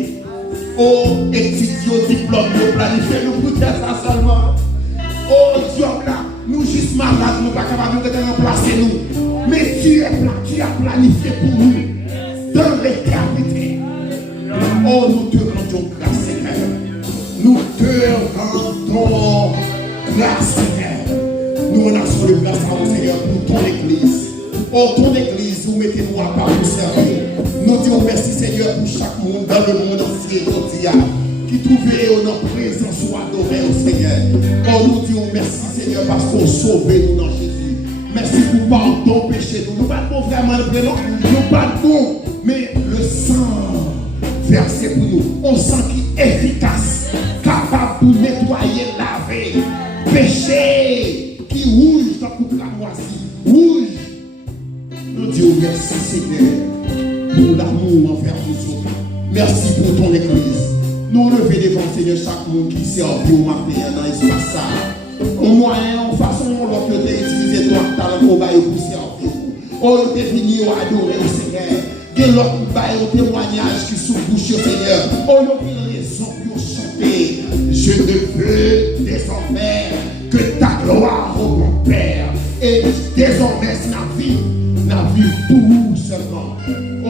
Oh, étudiants, diplôme, nous planifier nous pour faire ça seulement. Oh, Dieu là, nous juste malades, nous pas capables de remplacer nous. Mais tu as planifié pour nous dans l'éternité. Oh, nous te rendons grâce, Seigneur. Nous te rendons grâce, Seigneur. Nous rendons le grâce à vous, Seigneur, pour ton église. Oh, ton église, vous mettez-nous à part vous servir. Nous disons merci, Seigneur, pour chaque monde dans le monde entier, qui trouvait notre présence ou adoré au Seigneur. Oh, nous disons merci, Seigneur, parce qu'on sauve nous dans Jésus. Merci pour pardon péché nous. Nous pas vraiment le prénom, nous pas bon, mais le sang versé pour nous. On sang qui est efficace, capable de nettoyer, laver, péché qui rouge dans toute la moisie. Rouge. Nous disons merci Seigneur pour l'amour envers nous autres. Merci pour ton église. Nous levons devant Seigneur chaque monde qui servi au matin dans l'espace ça. En moyen, en façon, l'autre tu as utilisé ton talent pour bailler pour servir. Oh, tu es venu adorer au Seigneur. Et l'autre baille au témoignage qui sous bouche au Seigneur. Oh, il y a raison pour chanter. Je ne veux désormais que ta gloire, oh mon Père. Et désormais, c'est la vie pour vous seulement.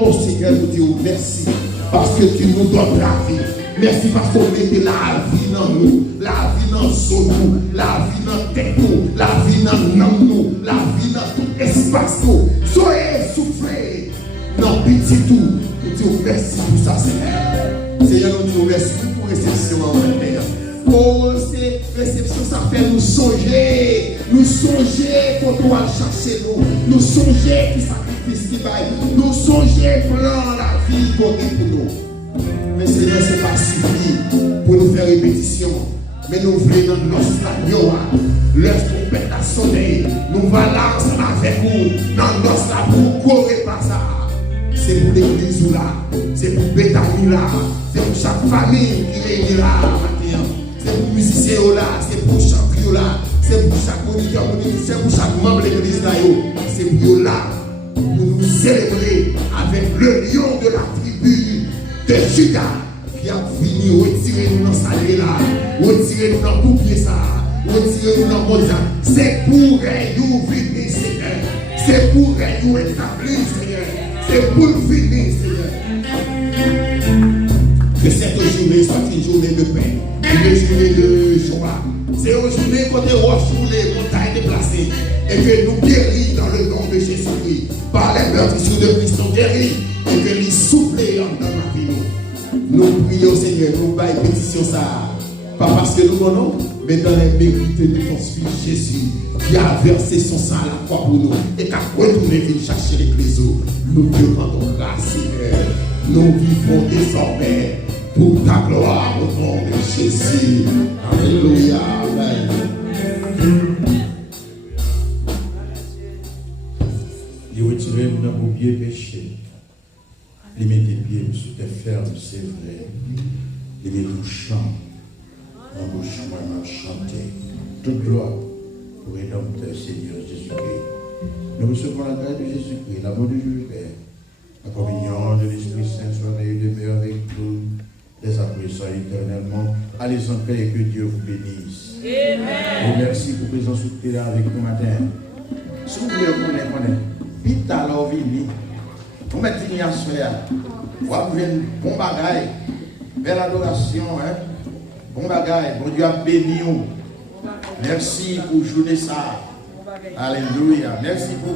Oh Seigneur, nous disons merci parce que tu nous donnes la vie. Merci parce qu'on met la vie dans nous, la vie dans nous, la vie dans tête nous, la vie dans nous, la vie dans tout espace nous. Soyez soufflés dans petit tout. Nous disons merci pour ça, Seigneur. Seigneur, nous disons merci pour réception en terre. Oh, c'est réception, ça fait nous songer quand on va chercher nous songer qui sacrifice qui baille, nous songer plan la vie qu'on est pour nous. Mais Seigneur, c'est pas suffi pour nous faire répétition. Mais nous voulons dans notre radio, leur trompette à sonner, nous allons ensemble avec vous, dans notre radio, courir par ça. C'est pour l'église là, c'est pour Béthanie là, c'est pour chaque famille qui réunit là matin, c'est pour musiciens là, c'est pour chanteurs là, c'est pour chaque moniteur, c'est pour chaque membre de l'église là, c'est pour là, pour nous célébrer avec le lion de la tribu de Judas qui a fini retirer nous dans sa là, retirer nous dans tout pied ça, retirer nous dans mon ça. C'est pour nous venir, Seigneur. C'est pour nous établir, Seigneur. C'est pour nous venir, Seigneur. Que cette journée soit une journée de paix, une journée de joie. C'est une journée qu'on est roche sur les montagnes déplacées et que nous guéris dans le nom de Jésus-Christ. Par les meurtrissures de Christ, nous guéris et que nous soufflons dans ma vie. Nous prions, Seigneur, nous baillons pétition ça. Pas parce que nous connaissons, mais dans les mérites de ton Fils Jésus, qui a versé son sang à la croix pour nous et qui a retourné venir chercher l'église. Nous te rendons grâce, Seigneur. Nous vivons désormais pour ta gloire au nom de Jésus. Alléluia. Amen. Il retire nos pieds péchés. Il met des pieds sur tes fermes, c'est vrai. Il met ton chant. En bouche, moi, m'a chanté. Toute gloire au Rédempteur Seigneur Jésus-Christ. Nous recevons la grâce de Jésus-Christ, l'amour de Dieu Père. La communion de l'Esprit Saint soit et demeure avec nous, les apprécions éternellement. Allez en paix et que Dieu vous bénisse. Amen. Et merci pour la présence de là avec nous matin. Si vous voulez connaître, vite à l'heure vini, vous mettez une assoya, vous avez un bon bagaille, belle adoration, hein? Bon bagaille, bon Dieu a béni. Merci pour journée ça. Alléluia. Merci pour